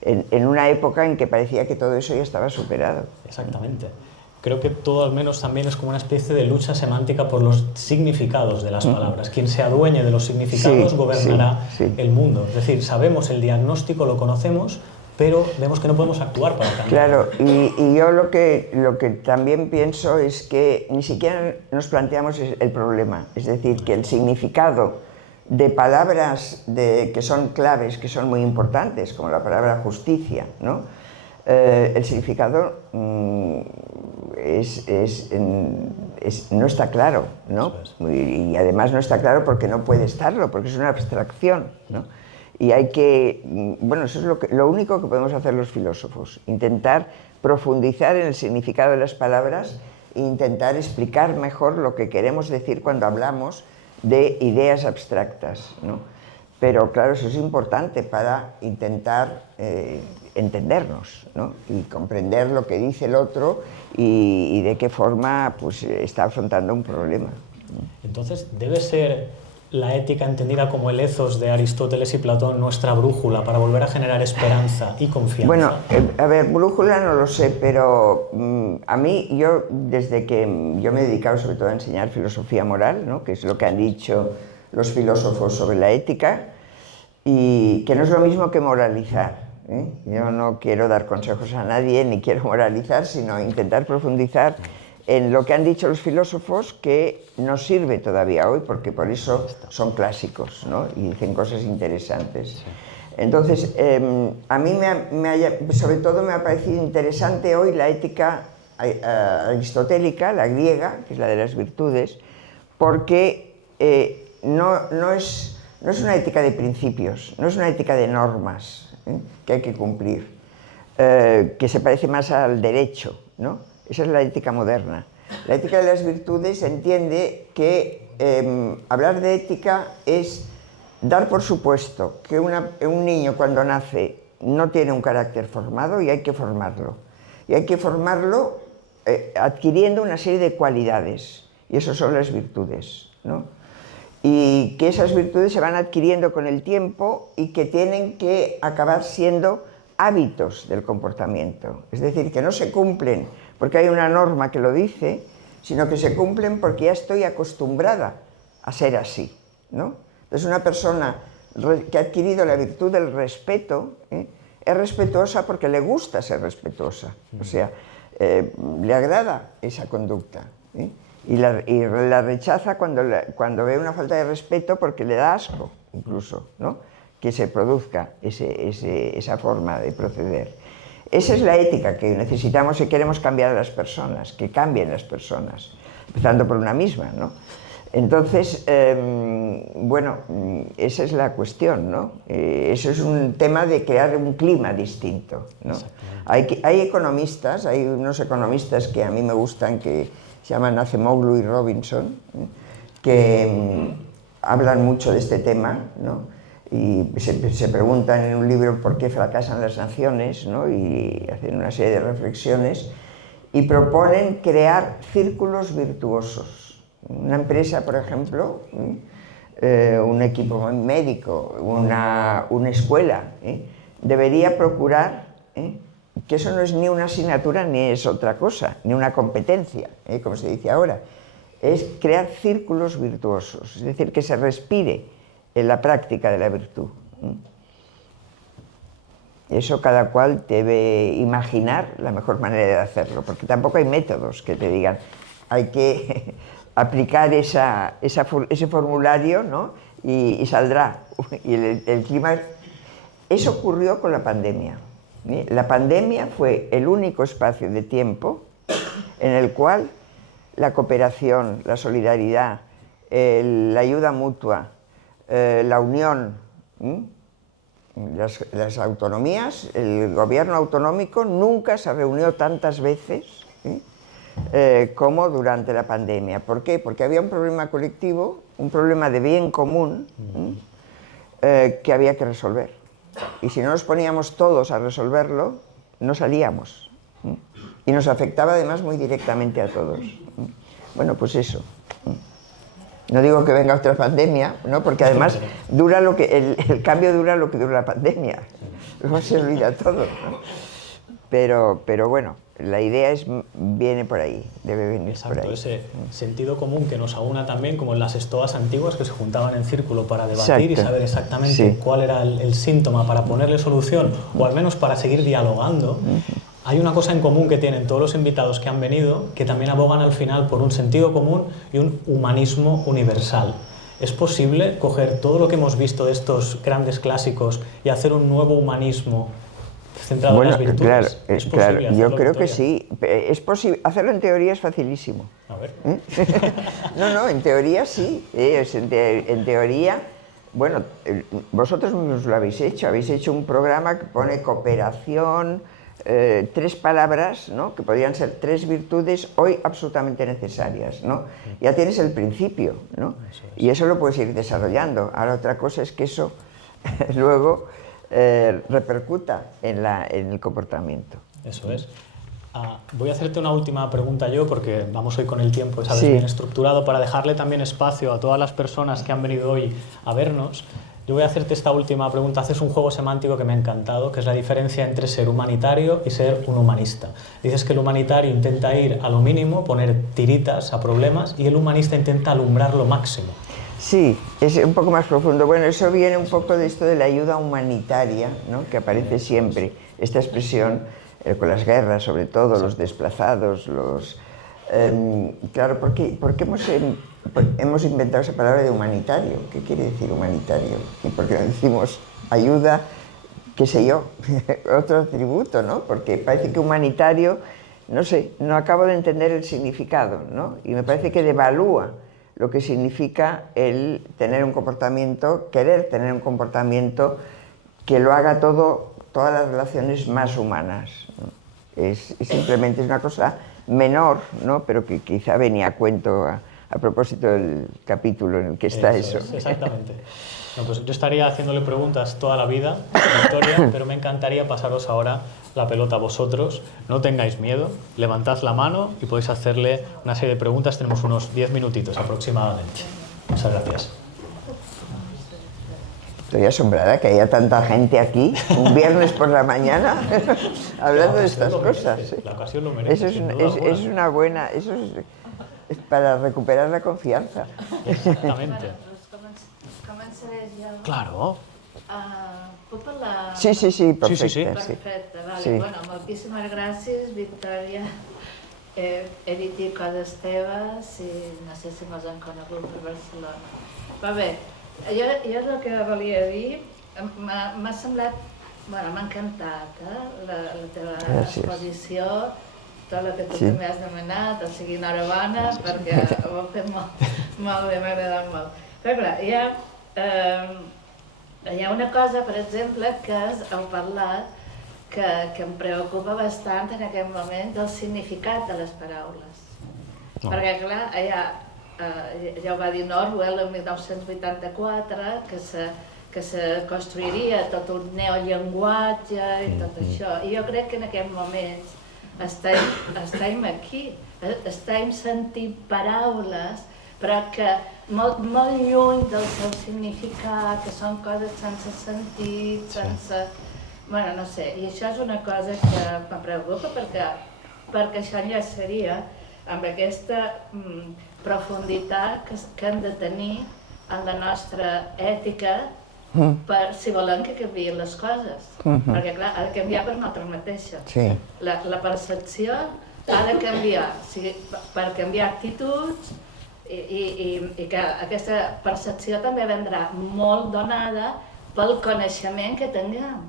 en una época en que parecía que todo eso ya estaba superado. Exactamente. Creo que todo al menos también es como una especie de lucha semántica por los significados de las palabras. Quien se adueñe de los significados gobernará el mundo. Es decir, sabemos el diagnóstico, lo conocemos, pero vemos que no podemos actuar para cambiar. Claro, y yo lo que también pienso es que ni siquiera nos planteamos el problema. Es decir, que el significado de palabras que son claves, que son muy importantes, como la palabra justicia, ¿no? El significado no está claro, ¿no? Y además no está claro porque no puede estarlo, porque es una abstracción, ¿no? Y hay que, bueno, eso es lo único que podemos hacer los filósofos, intentar profundizar en el significado de las palabras intentar explicar mejor lo que queremos decir cuando hablamos de ideas abstractas, ¿no? Pero claro, eso es importante para intentar entendernos, ¿no? Y comprender lo que dice el otro y de qué forma pues, está afrontando un problema. Entonces, ¿debe ser la ética entendida como el ethos de Aristóteles y Platón nuestra brújula para volver a generar esperanza y confianza? Bueno, a ver, brújula no lo sé, pero a mí, desde que yo me he dedicado sobre todo a enseñar filosofía moral, ¿no? Que es lo que han dicho los filósofos sobre la ética, y que no es lo mismo que moralizar, ¿eh? Yo no quiero dar consejos a nadie, ni quiero moralizar, sino intentar profundizar en lo que han dicho los filósofos, que nos sirve todavía hoy, porque por eso son clásicos, ¿no? Y dicen cosas interesantes. Entonces, a mí sobre todo me ha parecido interesante hoy la ética aristotélica, la griega, que es la de las virtudes, porque no es una ética de principios, no es una ética de normas, que hay que cumplir, que se parece más al derecho, ¿no? Esa es la ética moderna. La ética de las virtudes entiende que hablar de ética es dar por supuesto que un niño cuando nace no tiene un carácter formado y hay que formarlo. Y hay que formarlo adquiriendo una serie de cualidades, y eso son las virtudes, ¿no? Y que esas virtudes se van adquiriendo con el tiempo y que tienen que acabar siendo hábitos del comportamiento. Es decir, que no se cumplen porque hay una norma que lo dice, sino que se cumplen porque ya estoy acostumbrada a ser así, ¿no? Entonces, una persona que ha adquirido la virtud del respeto, es respetuosa porque le gusta ser respetuosa, o sea, le agrada esa conducta, y la rechaza cuando ve una falta de respeto porque le da asco, incluso, ¿no? Que se produzca esa forma de proceder. Esa es la ética que necesitamos si queremos cambiar a las personas, que cambien las personas, empezando por una misma, ¿no? Entonces, bueno, esa es la cuestión, ¿no? Eso es un tema de crear un clima distinto, ¿no? Hay economistas, hay unos economistas que a mí me gustan, que se llaman Acemoglu y Robinson, que hablan mucho de este tema, ¿no? Y se preguntan en un libro por qué fracasan las naciones, ¿no? Y hacen una serie de reflexiones y proponen crear círculos virtuosos. Una empresa, por ejemplo, un equipo médico, una escuela, debería procurar, que eso no es ni una asignatura ni es otra cosa, ni una competencia, como se dice ahora, es crear círculos virtuosos, es decir, que se respire en la práctica de la virtud. Eso cada cual debe imaginar la mejor manera de hacerlo, porque tampoco hay métodos que te digan hay que aplicar ese formulario, ¿no? y saldrá. Y el clima... Eso ocurrió con la pandemia. La pandemia fue el único espacio de tiempo en el cual la cooperación, la solidaridad, la ayuda mutua, la unión, las autonomías, el gobierno autonómico nunca se reunió tantas veces como durante la pandemia. ¿Por qué? Porque había un problema colectivo, un problema de bien común que había que resolver. Y si no nos poníamos todos a resolverlo, no salíamos. Y nos afectaba además muy directamente a todos. Bueno, pues eso. No digo que venga otra pandemia, ¿no? Porque además dura el cambio dura lo que dura la pandemia. Luego se olvida todo, ¿no? Pero bueno, la idea viene por ahí, debe venir. Exacto, por ahí. Ese sentido común que nos aúna también, como en las estoas antiguas que se juntaban en círculo para debatir. Exacto. Y saber exactamente cuál era el síntoma para ponerle solución, o al menos para seguir dialogando. Hay una cosa en común que tienen todos los invitados que han venido, que también abogan al final por un sentido común y un humanismo universal. ¿Es posible coger todo lo que hemos visto de estos grandes clásicos y hacer un nuevo humanismo centrado en las virtudes? Claro, yo creo que sí. Es posible. Hacerlo en teoría es facilísimo. A ver. No, en teoría sí. En teoría, bueno, vosotros mismos lo habéis hecho un programa que pone cooperación, tres palabras, ¿no? Que podrían ser tres virtudes hoy absolutamente necesarias, ¿no? Ya tienes el principio, ¿no? Y eso lo puedes ir desarrollando. Ahora otra cosa es que eso luego repercuta en el comportamiento. Eso es. Voy a hacerte una última pregunta yo, porque vamos hoy con el tiempo, sabes, bien estructurado, para dejarle también espacio a todas las personas que han venido hoy a vernos. Yo voy a hacerte esta última pregunta. Haces un juego semántico que me ha encantado, que es la diferencia entre ser humanitario y ser un humanista. Dices que el humanitario intenta ir a lo mínimo, poner tiritas a problemas, y el humanista intenta alumbrar lo máximo. Sí, es un poco más profundo. Bueno, eso viene un poco de esto de la ayuda humanitaria, ¿no? Que aparece siempre, esta expresión, con las guerras sobre todo, los desplazados, claro, ¿por qué hemos inventado esa palabra de humanitario? ¿Qué quiere decir humanitario? ¿Y por qué no decimos ayuda, qué sé yo, otro atributo, ¿no? Porque parece que humanitario, no sé, no acabo de entender el significado, ¿no? Y me parece que devalúa lo que significa el tener un comportamiento, querer tener un comportamiento que lo haga todas las relaciones más humanas, ¿no? Simplemente es una cosa menor, ¿no? Pero que quizá venía a cuento a propósito del capítulo en el que está eso. Exactamente. No, pues yo estaría haciéndole preguntas toda la vida, Victoria, pero me encantaría pasaros ahora la pelota a vosotros. No tengáis miedo, levantad la mano y podéis hacerle una serie de preguntas. Tenemos unos 10 minutitos aproximadamente. Muchas gracias. Estoy asombrada que haya tanta gente aquí, un viernes por la mañana, hablando de estas cosas. La ocasión lo merece. Es una buena... Eso es para recuperar la confianza. Exactamente. Començaré jo. Claro. Puc parlar? Sí, perfecte. Sí. Perfecte, vale. Sí. Bueno, moltíssimes gràcies, Victòria. He dit coses teves i no sé si mos han conegut per Barcelona. Va bé, jo el que volia dir, m'ha semblat, bueno, m'ha encantat, la teva exposició, tot el que tu també has demanat, o sigui, enhorabona, perquè ho heu fet molt bé, m'ha agradat molt. Però clar, hi ha una cosa, per exemple, que heu parlat que em preocupa bastant en aquest moment del significat de les paraules. Perquè, clar, ja ho va dir Orwell el 1984, que se construiria tot un neollenguatge i tot això. I jo crec que en aquest moment estem aquí, estem sentint paraules, però que molt lluny del seu significat, que són coses sense sentit, sense... Bueno, no sé, i això és una cosa que em preocupa perquè això enllaçaria amb aquesta profunditat que hem de tenir en la nostra ètica per si volem que canviïn les coses. Perquè, clar, ha de canviar per nosaltres mateixes. La percepció ha de canviar, per canviar actituds i que aquesta percepció també vendrà molt donada pel coneixement que tinguem.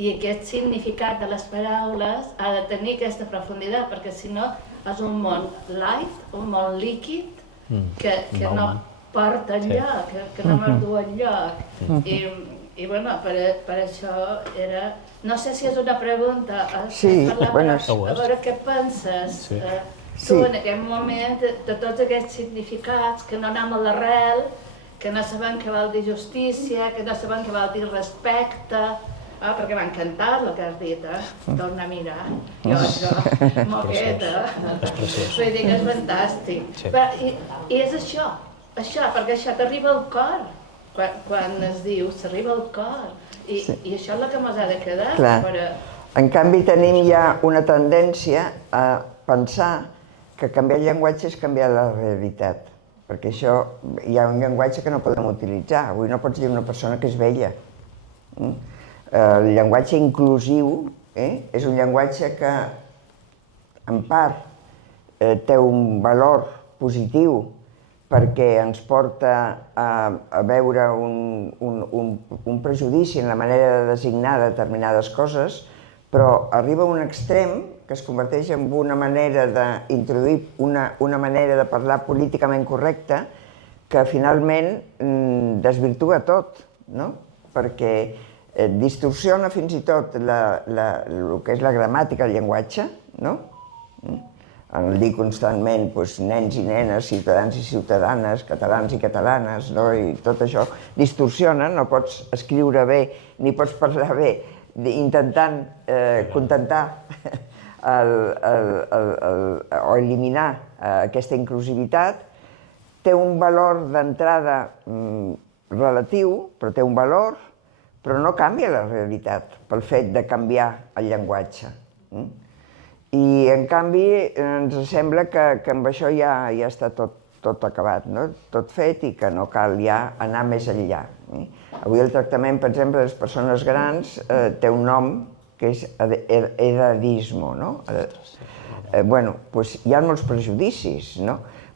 I aquest significat de les paraules ha de tenir aquesta profunditat, perquè si no és un món light, un món líquid, que no porta enlloc, que no ens du enlloc. I bueno, per això era... No sé si és una pregunta, a veure què penses tu en aquest moment de tots aquests significats que no anem a l'arrel, que no sabem què vol dir justícia, que no sabem què vol dir respecte, perquè m'ha encantat el que has dit, torna a mirar, jo això, moqueta, vull dir que és fantàstic. I és això, perquè això t'arriba al cor, quan es diu, s'arriba al cor, i això és el que ens ha de quedar. En canvi tenim ja una tendència a pensar que canviar el llenguatge és canviar la realitat, perquè això hi ha un llenguatge que no podem utilitzar. Avui no pots dir a una persona que és vella. El llenguatge inclusiu és un llenguatge que, en part, té un valor positiu perquè ens porta a veure un prejudici en la manera de designar determinades coses, però arriba a un extrem que es converteix en una manera d'introduir una manera de parlar políticament correcta que finalment desvirtua tot, no? Perquè distorsiona fins i tot el que és la gramàtica del llenguatge, no? En dir constantment nens i nenes, ciutadans i ciutadanes, catalans i catalanes, i tot això distorsiona, no pots escriure bé ni pots parlar bé intentant contentar o eliminar aquesta inclusivitat. Té un valor d'entrada relatiu, però té un valor, però no canvia la realitat pel fet de canviar el llenguatge. I, en canvi, ens sembla que amb això ja està tot acabat, tot fet, i que no cal ja anar més enllà. Avui el tractament, per exemple, de les persones grans té un nom que és edadismo. Bueno, hi ha molts prejudicis,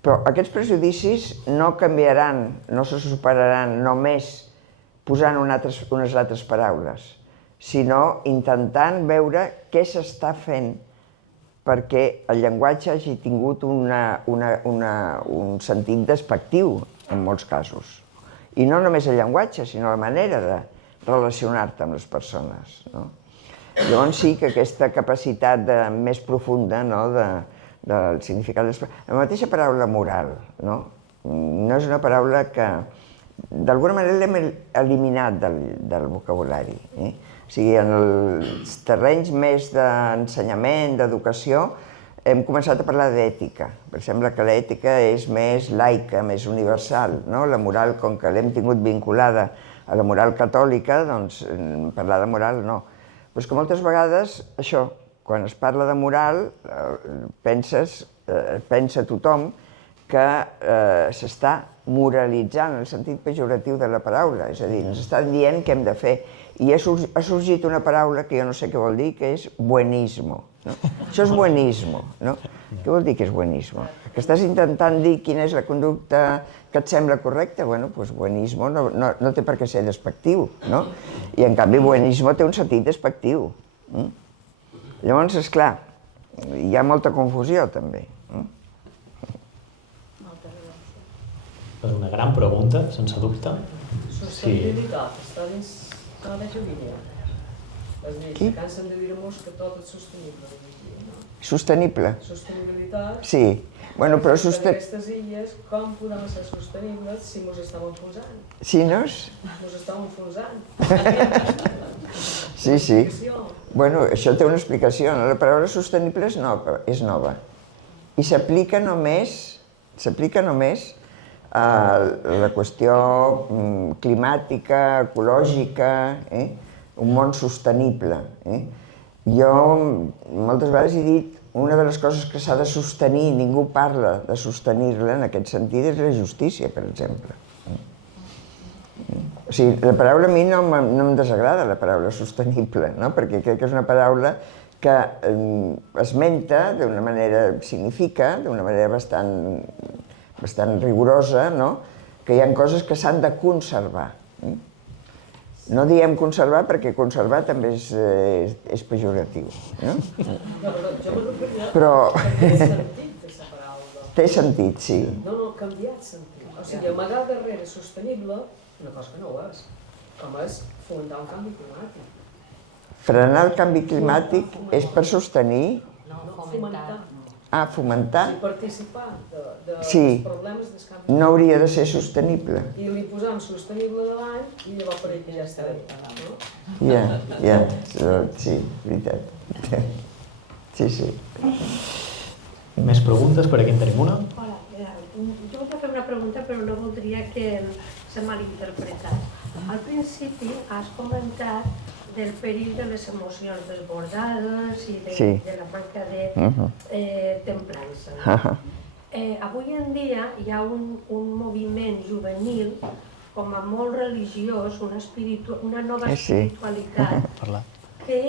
però aquests prejudicis no canviaran, no se superaran només posant unes altres paraules, sinó intentant veure què s'està fent perquè el llenguatge hagi tingut un sentit despectiu, en molts casos. I no només el llenguatge, sinó la manera de relacionar-te amb les persones. Llavors sí que aquesta capacitat més profunda del significat... La mateixa paraula moral no és una paraula que d'alguna manera l'hem eliminat del vocabulari. O sigui, en els terrenys més d'ensenyament, d'educació, hem començat a parlar d'ètica. Per sembla que l'ètica és més laica, més universal. La moral, com que l'hem tingut vinculada a la moral catòlica, doncs parlar de moral no. Però és que moltes vegades, això, quan es parla de moral, pensa tothom que s'està moralitzant en el sentit pejoratiu de la paraula, és a dir, ens estan dient què hem de fer. I ha sorgit una paraula que jo no sé què vol dir, que és buenismo. Això és buenismo. Què vol dir que és buenismo? Que estàs intentant dir quina és la conducta que et sembla correcta? Bueno, doncs buenismo no té per què ser despectiu, no? I en canvi buenismo té un sentit despectiu. Llavors, esclar, hi ha molta confusió també. És una gran pregunta, sense dubte. Sostenibilitat, està dins de la joguina. És a dir, se cansen de dir-nos que tot és sostenible. Sostenible? Sostenibilitat. Sí. Bueno, però aquestes illes, com podem ser sostenibles si ens estem enfonsant? Si nos? Ens estem enfonsant. Sí. Bueno, això té una explicació. La paraula sostenible és nova. I s'aplica només a la qüestió climàtica, ecològica, un món sostenible. Jo moltes vegades he dit una de les coses que s'ha de sostenir, ningú parla de sostenir-la en aquest sentit, és la justícia, per exemple. O sigui, la paraula a mi no em desagrada, la paraula sostenible, perquè crec que és una paraula que esmenta d'una manera, significa d'una manera bastant rigorosa, que hi ha coses que s'han de conservar. No diem conservar perquè conservar també és pejoratiu. Però té sentit, aquesta paraula. Té sentit, sí. No, canviat sentit. O sigui, amagar darrere sostenible, una cosa que no ho és, com és fomentar un canvi climàtic. Frenar el canvi climàtic és per sostenir... No, fomentar. Ah, fomentar? I participar dels problemes del canvi. No hauria de ser sostenible. I li posam sostenible davant i llavors per que ja està bé. Ja, sí, veritat. Sí. Més preguntes? Per aquí en tenim una. Hola, jo volia fer una pregunta però no voldria que se malinterpretés. Al principi has comentat del perill de les emocions desbordades i de la manca de temprança. Avui en dia hi ha un moviment juvenil com a molt religiós, una nova espiritualitat, que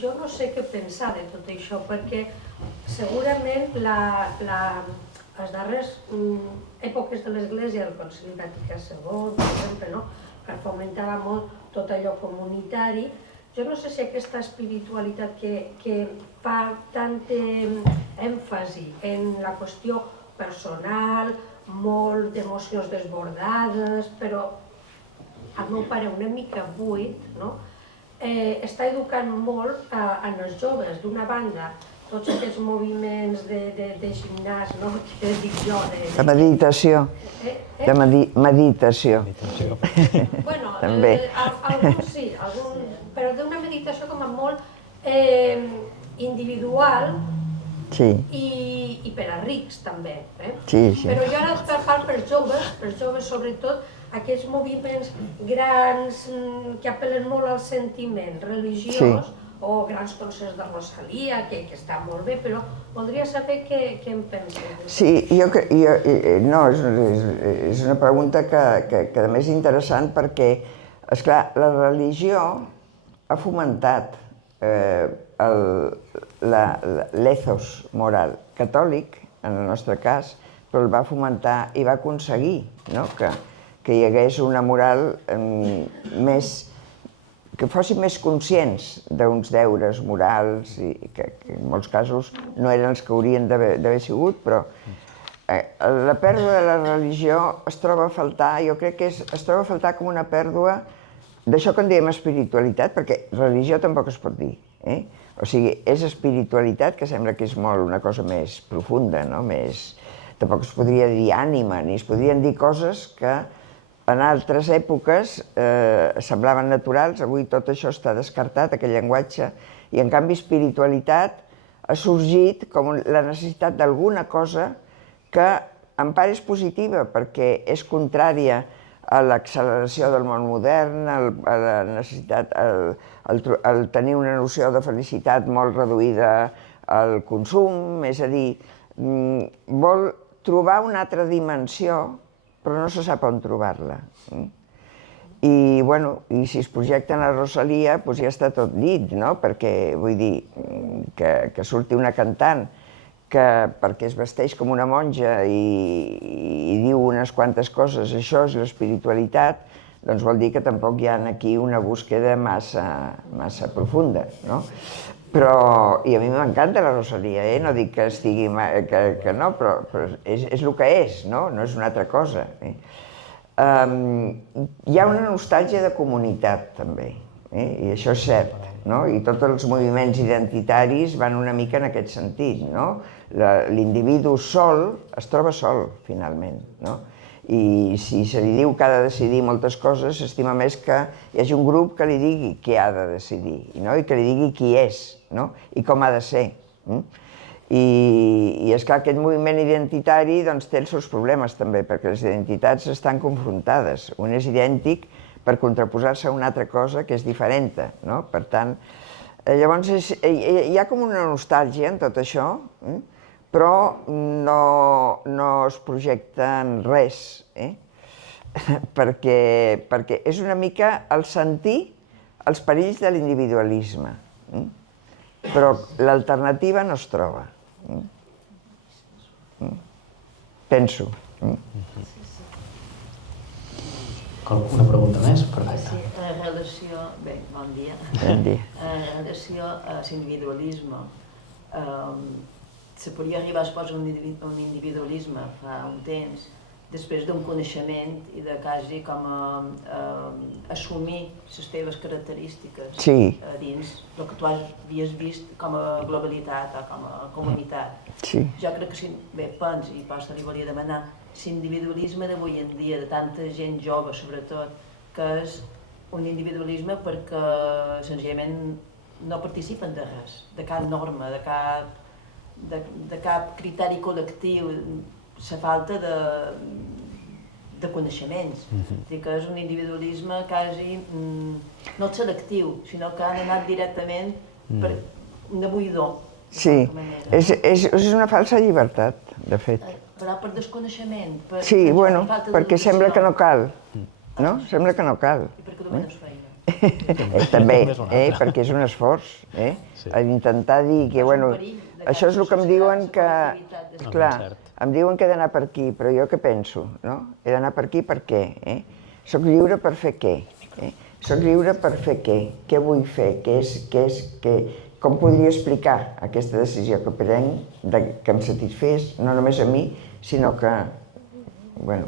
jo no sé què pensar de tot això, perquè segurament les darreres èpoques de l'Església, el Concili Vaticà II, per exemple, que fomentava molt tot allò comunitari, jo no sé si aquesta espiritualitat que fa tant èmfasi en la qüestió personal, molt d'emocions desbordades, però al meu pare una mica buit, està educant molt en els joves. D'una banda, tots aquests moviments de gimnàs, no? Que dic jo, de meditació. De meditació. Bueno, També. alguns sí, però d'una meditació com a molt individual Sí, i per a rics també. sí, sí. Però jo ara parlo per joves sobretot, aquests moviments grans que apel·len molt al sentiment religiós, o grans concerts de Rosalia, que està molt bé, però voldria saber què en penses. Sí, no, és una pregunta que a més és interessant perquè, esclar, la religió ha fomentat l'ethos moral catòlic, en el nostre cas, però el va fomentar i va aconseguir que hi hagués una moral més, que fossin més conscients d'uns deures morals i que en molts casos no eren els que haurien d'haver sigut, però la pèrdua de la religió es troba a faltar, jo crec que es troba a faltar com una pèrdua d'això que en diem espiritualitat, perquè religió tampoc es pot dir. O sigui, és espiritualitat, que sembla que és molt una cosa més profunda, no? Tampoc es podria dir ànima, ni es podrien dir coses que en altres èpoques semblaven naturals. Avui tot això està descartat, aquell llenguatge, i en canvi espiritualitat ha sorgit com la necessitat d'alguna cosa que en part és positiva, perquè és contrària a l'acceleració del món modern, a la necessitat, al tenir una noció de felicitat molt reduïda al consum, és a dir, vol trobar una altra dimensió, però no se sap on trobar-la. I si es projecten a Rosalia, doncs ja està tot dit, no? Perquè, vull dir, que surti una cantant que, perquè es vesteix com una monja i diu unes quantes coses, això és l'espiritualitat, doncs vol dir que tampoc hi ha aquí una búsqueda massa profunda, no? Però, i a mi m'encanta la Rosalia, no dic que estigui, que no, però és el que és, no? No és una altra cosa. Hi ha una nostàlgia de comunitat, també, i això és cert, no? I tots els moviments identitaris van una mica en aquest sentit, no? L'individu sol es troba sol, finalment, no? I si se li diu que ha de decidir moltes coses, s'estima més que hi hagi un grup que li digui què ha de decidir, no? I que li digui qui és, no? I com ha de ser. I esclar, aquest moviment identitari té els seus problemes també, perquè les identitats estan confrontades. Un és idèntic per contraposar-se a una altra cosa que és diferent, no? Per tant, llavors hi ha com una nostàlgia en tot això, però no es projecta en res, perquè és una mica el sentir els perills de l'individualisme, però l'alternativa no es troba. Penso. Una pregunta més? Perfecte. Sí, en relació... Bé, bon dia. Bon dia. En relació a l'individualisme, se podia arribar, suposo, a un individualisme fa un temps, després d'un coneixement i de quasi com assumir les teves característiques dins el que tu havies vist com a globalitat o com a comunitat. Jo crec que, bé, penso, i pas li volia demanar, l'individualisme d'avui en dia, de tanta gent jove sobretot, que és un individualisme perquè senzillament no participen de res, de cap norma, de cap criteri col·lectiu, la falta de coneixements. És dir, que és un individualisme quasi no selectiu, sinó que han anat directament per un buidor. Sí, és una falsa llibertat, de fet. Però per desconeixement. Sí, bueno, perquè sembla que no cal, no? Sembla que no cal. I perquè no menys feina. També, perquè és un esforç, intentar dir que, bueno, això és el que em diuen que, clar, em diuen que he d'anar per aquí, però jo què penso, no? He d'anar per aquí per què? Soc lliure per fer què? Soc lliure per fer què? Què vull fer? Com podria explicar aquesta decisió que prenc, que em satisfés, no només a mi, sinó que, bueno,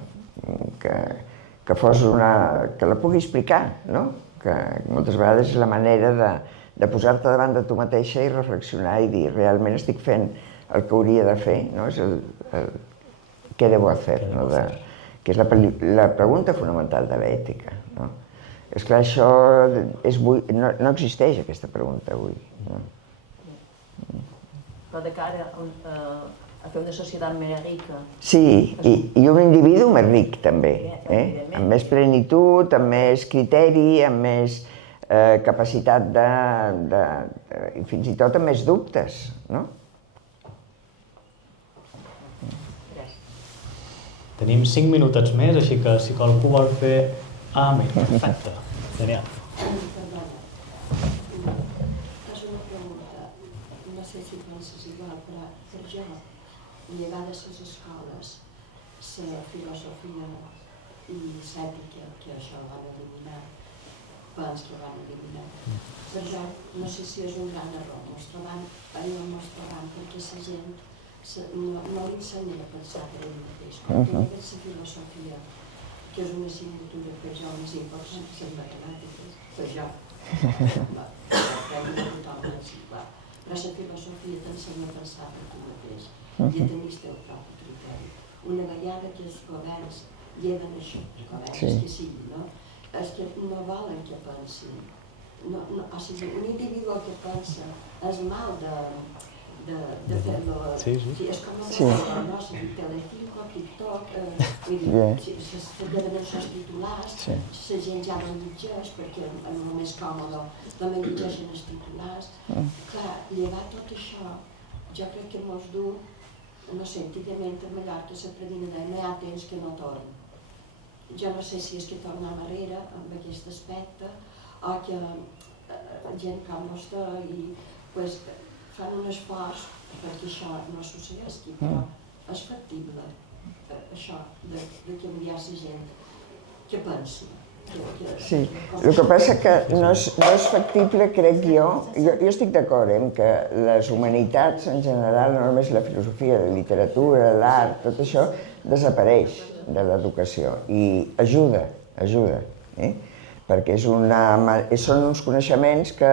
que fos una... que la pugui explicar, no? que moltes vegades és la manera de posar-te davant de tu mateixa i reflexionar i dir, realment estic fent el que hauria de fer, no? És el què debo hacer, no? Que és la pregunta fonamental de l'ètica, no? És clar, això no existeix, aquesta pregunta avui. Però de cara a fer una societat més rica. Sí, i un individu més ric, també, amb més plenitud, amb més criteri, amb més capacitat i fins i tot amb més dubtes, no? Tenim 5 minutets més, així que si qualcú vol fer... Ah, mira, perfecte. Genial. És una pregunta, no sé si penses igual, però per jo, llegar de les escoles, la filosofia i l'ètica, que això ho van eliminar, abans que ho van eliminar. Per jo, no sé si és un gran error, mostrant perquè la gent no li ensenya a pensar per ell mateix. Quan llegues la filosofia, que és una assignatura per jo més important que les matemàtiques, per jo, però la filosofia t'ensenya a pensar per tu mateix i a tenir el teu propi criteri. Una vegada que els governs lleven això, els governs que siguin, no? És que no volen que pensin. O sigui, un individu que pensa és mal de fer-lo... És com no sé, Telecinco, TikTok, s'esdeven els titulars, la gent ja no llegeix perquè és el més còmode, també llegeixen els titulars. Clar, llevar tot això, jo crec que mos du, no sé, antigament a Mallorca la predina deia no hi ha temps que no torn. Jo no sé si és que torna a darrere amb aquest aspecte o que gent com vostè fan un esforç perquè això no succeeixi, però és factible això de canviar la gent que pensi. Sí, el que passa que no és factible, crec jo estic d'acord en que les humanitats en general, no només la filosofia, la literatura, l'art, tot això desapareix de l'educació i ajuda, perquè són uns coneixements que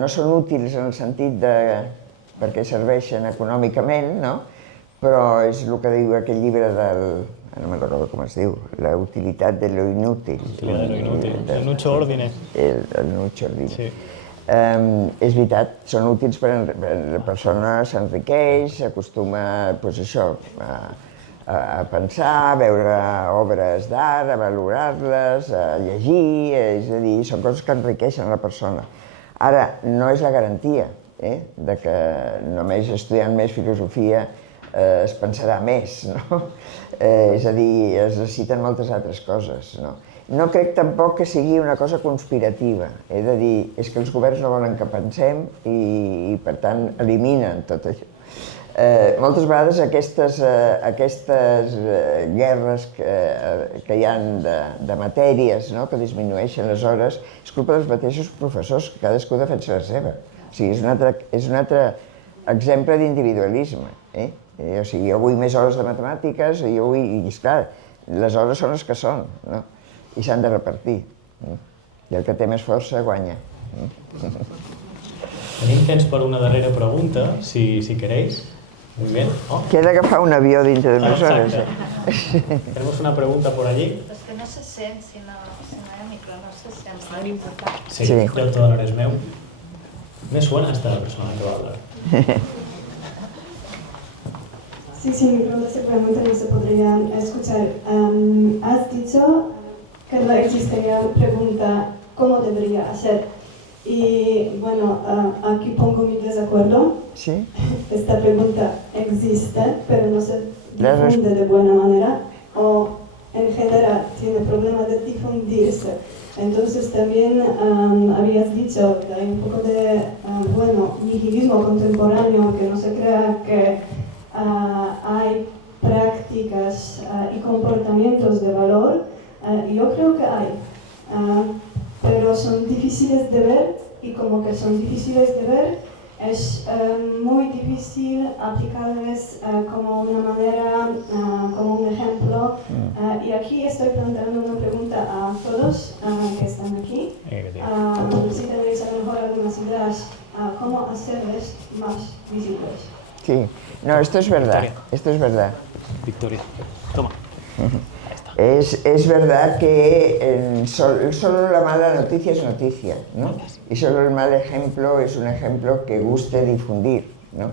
no són útils en el sentit de perquè serveixen econòmicament, no? Però és el que diu aquell llibre no me'n recordo com es diu, la utilitat de lo inútil. El Nucho Ordine. El Nucho Ordine. És veritat, són útils per la persona, s'enriqueix, s'acostuma a pensar, a veure obres d'art, a valorar-les, a llegir, és a dir, són coses que enriqueixen la persona. Ara, no és la garantia de que només estudiant més filosofia es pensarà més, no? És a dir, es necessiten moltes altres coses, no? No crec tampoc que sigui una cosa conspirativa, és a dir, és que els governs no volen que pensem i per tant eliminen tot això. Moltes vegades aquestes guerres que hi ha de matèries que disminueixen les hores és culpa dels mateixos professors, que cadascú defensa la seva. O sigui, és un altre exemple d'individualisme. O sigui, jo vull més hores de matemàtiques i esclar, les hores són les que són i s'han de repartir. I el que té més força guanya. Tenim temps per una darrera pregunta, si queréis. Muy bien. Que he d'agafar un avió dintre de més hores. Tenemos una pregunta por allí. És que no se sent, si no hi ha micro, no se sent. Tan important. Sí, yo todo no eres meu. Me suena esta persona que va a hablar. Sí, mi pregunta seguramente no se podría escuchar. Has dicho que no existiría pregunta ¿cómo debería hacer? Y bueno, aquí pongo mi desacuerdo. Sí. Esta pregunta existe, pero no se difunde de buena manera o en general tiene problema de difundirse. Entonces también habías dicho que hay un poco de nihilismo contemporáneo, que no se crea que hay prácticas y comportamientos de valor. Yo creo que hay, pero son difíciles de ver y como que son difíciles de ver es muy difícil aplicarles como una manera, como un ejemplo. Y aquí estoy planteando una pregunta a todos que están aquí. Si tenéis a lo mejor algunas ideas, ¿cómo hacerles más visibles? Sí, no, esto es verdad, Victoria. esto es verdad. Victoria, toma. Es verdad que solo la mala noticia es noticia, ¿no? Y solo el mal ejemplo es un ejemplo que guste difundir, ¿no?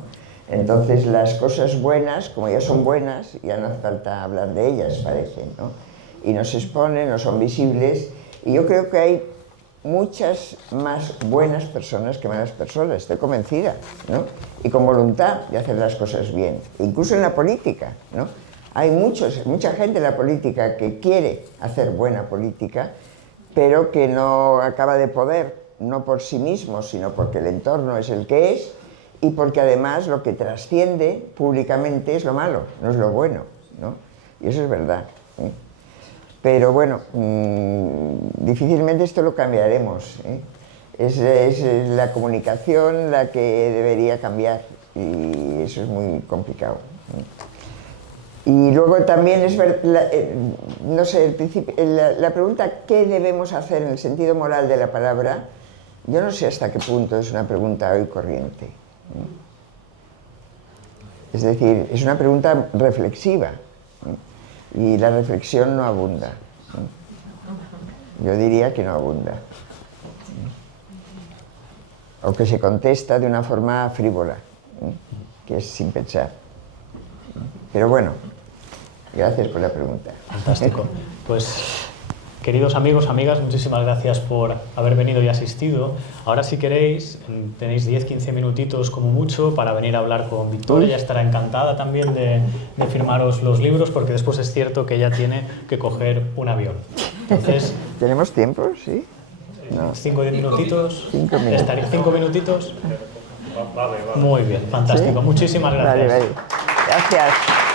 Entonces las cosas buenas, como ya son buenas, ya no hace falta hablar de ellas, parece, ¿no? Y no se exponen, no son visibles, y yo creo que hay muchas más buenas personas que malas personas, estoy convencida, ¿no? Y con voluntad de hacer las cosas bien, incluso en la política, ¿no? Hay mucha gente en la política que quiere hacer buena política, pero que no acaba de poder, no por sí mismo, sino porque el entorno es el que es y porque además lo que trasciende públicamente es lo malo, no es lo bueno, ¿no? Y eso es verdad, ¿eh? Pero bueno, difícilmente esto lo cambiaremos, ¿eh? Es la comunicación la que debería cambiar y eso es muy complicado, ¿eh? Y luego también es no sé, la pregunta ¿qué debemos hacer en el sentido moral de la palabra? Yo no sé hasta qué punto es una pregunta hoy corriente, ¿eh? Es decir, es una pregunta reflexiva, ¿eh? Y la reflexión no abunda, ¿eh? Yo diría que no abunda, ¿eh? O que se contesta de una forma frívola, ¿eh? Que es sin pensar. Pero bueno, gracias por la pregunta. Fantástico. Pues, queridos amigos, amigas, muchísimas gracias por haber venido y asistido. Ahora, si queréis, tenéis 10-15 minutitos como mucho para venir a hablar con Victoria. Ella estará encantada también de firmaros los libros, porque después es cierto que ella tiene que coger un avión. Entonces, ¿tenemos tiempo? Sí. No. 5 o 10 minutitos. 5 minutos. ¿Estaría 5 minutitos? Vale. Muy bien, fantástico. ¿Sí? Muchísimas gracias. Vale. Gracias.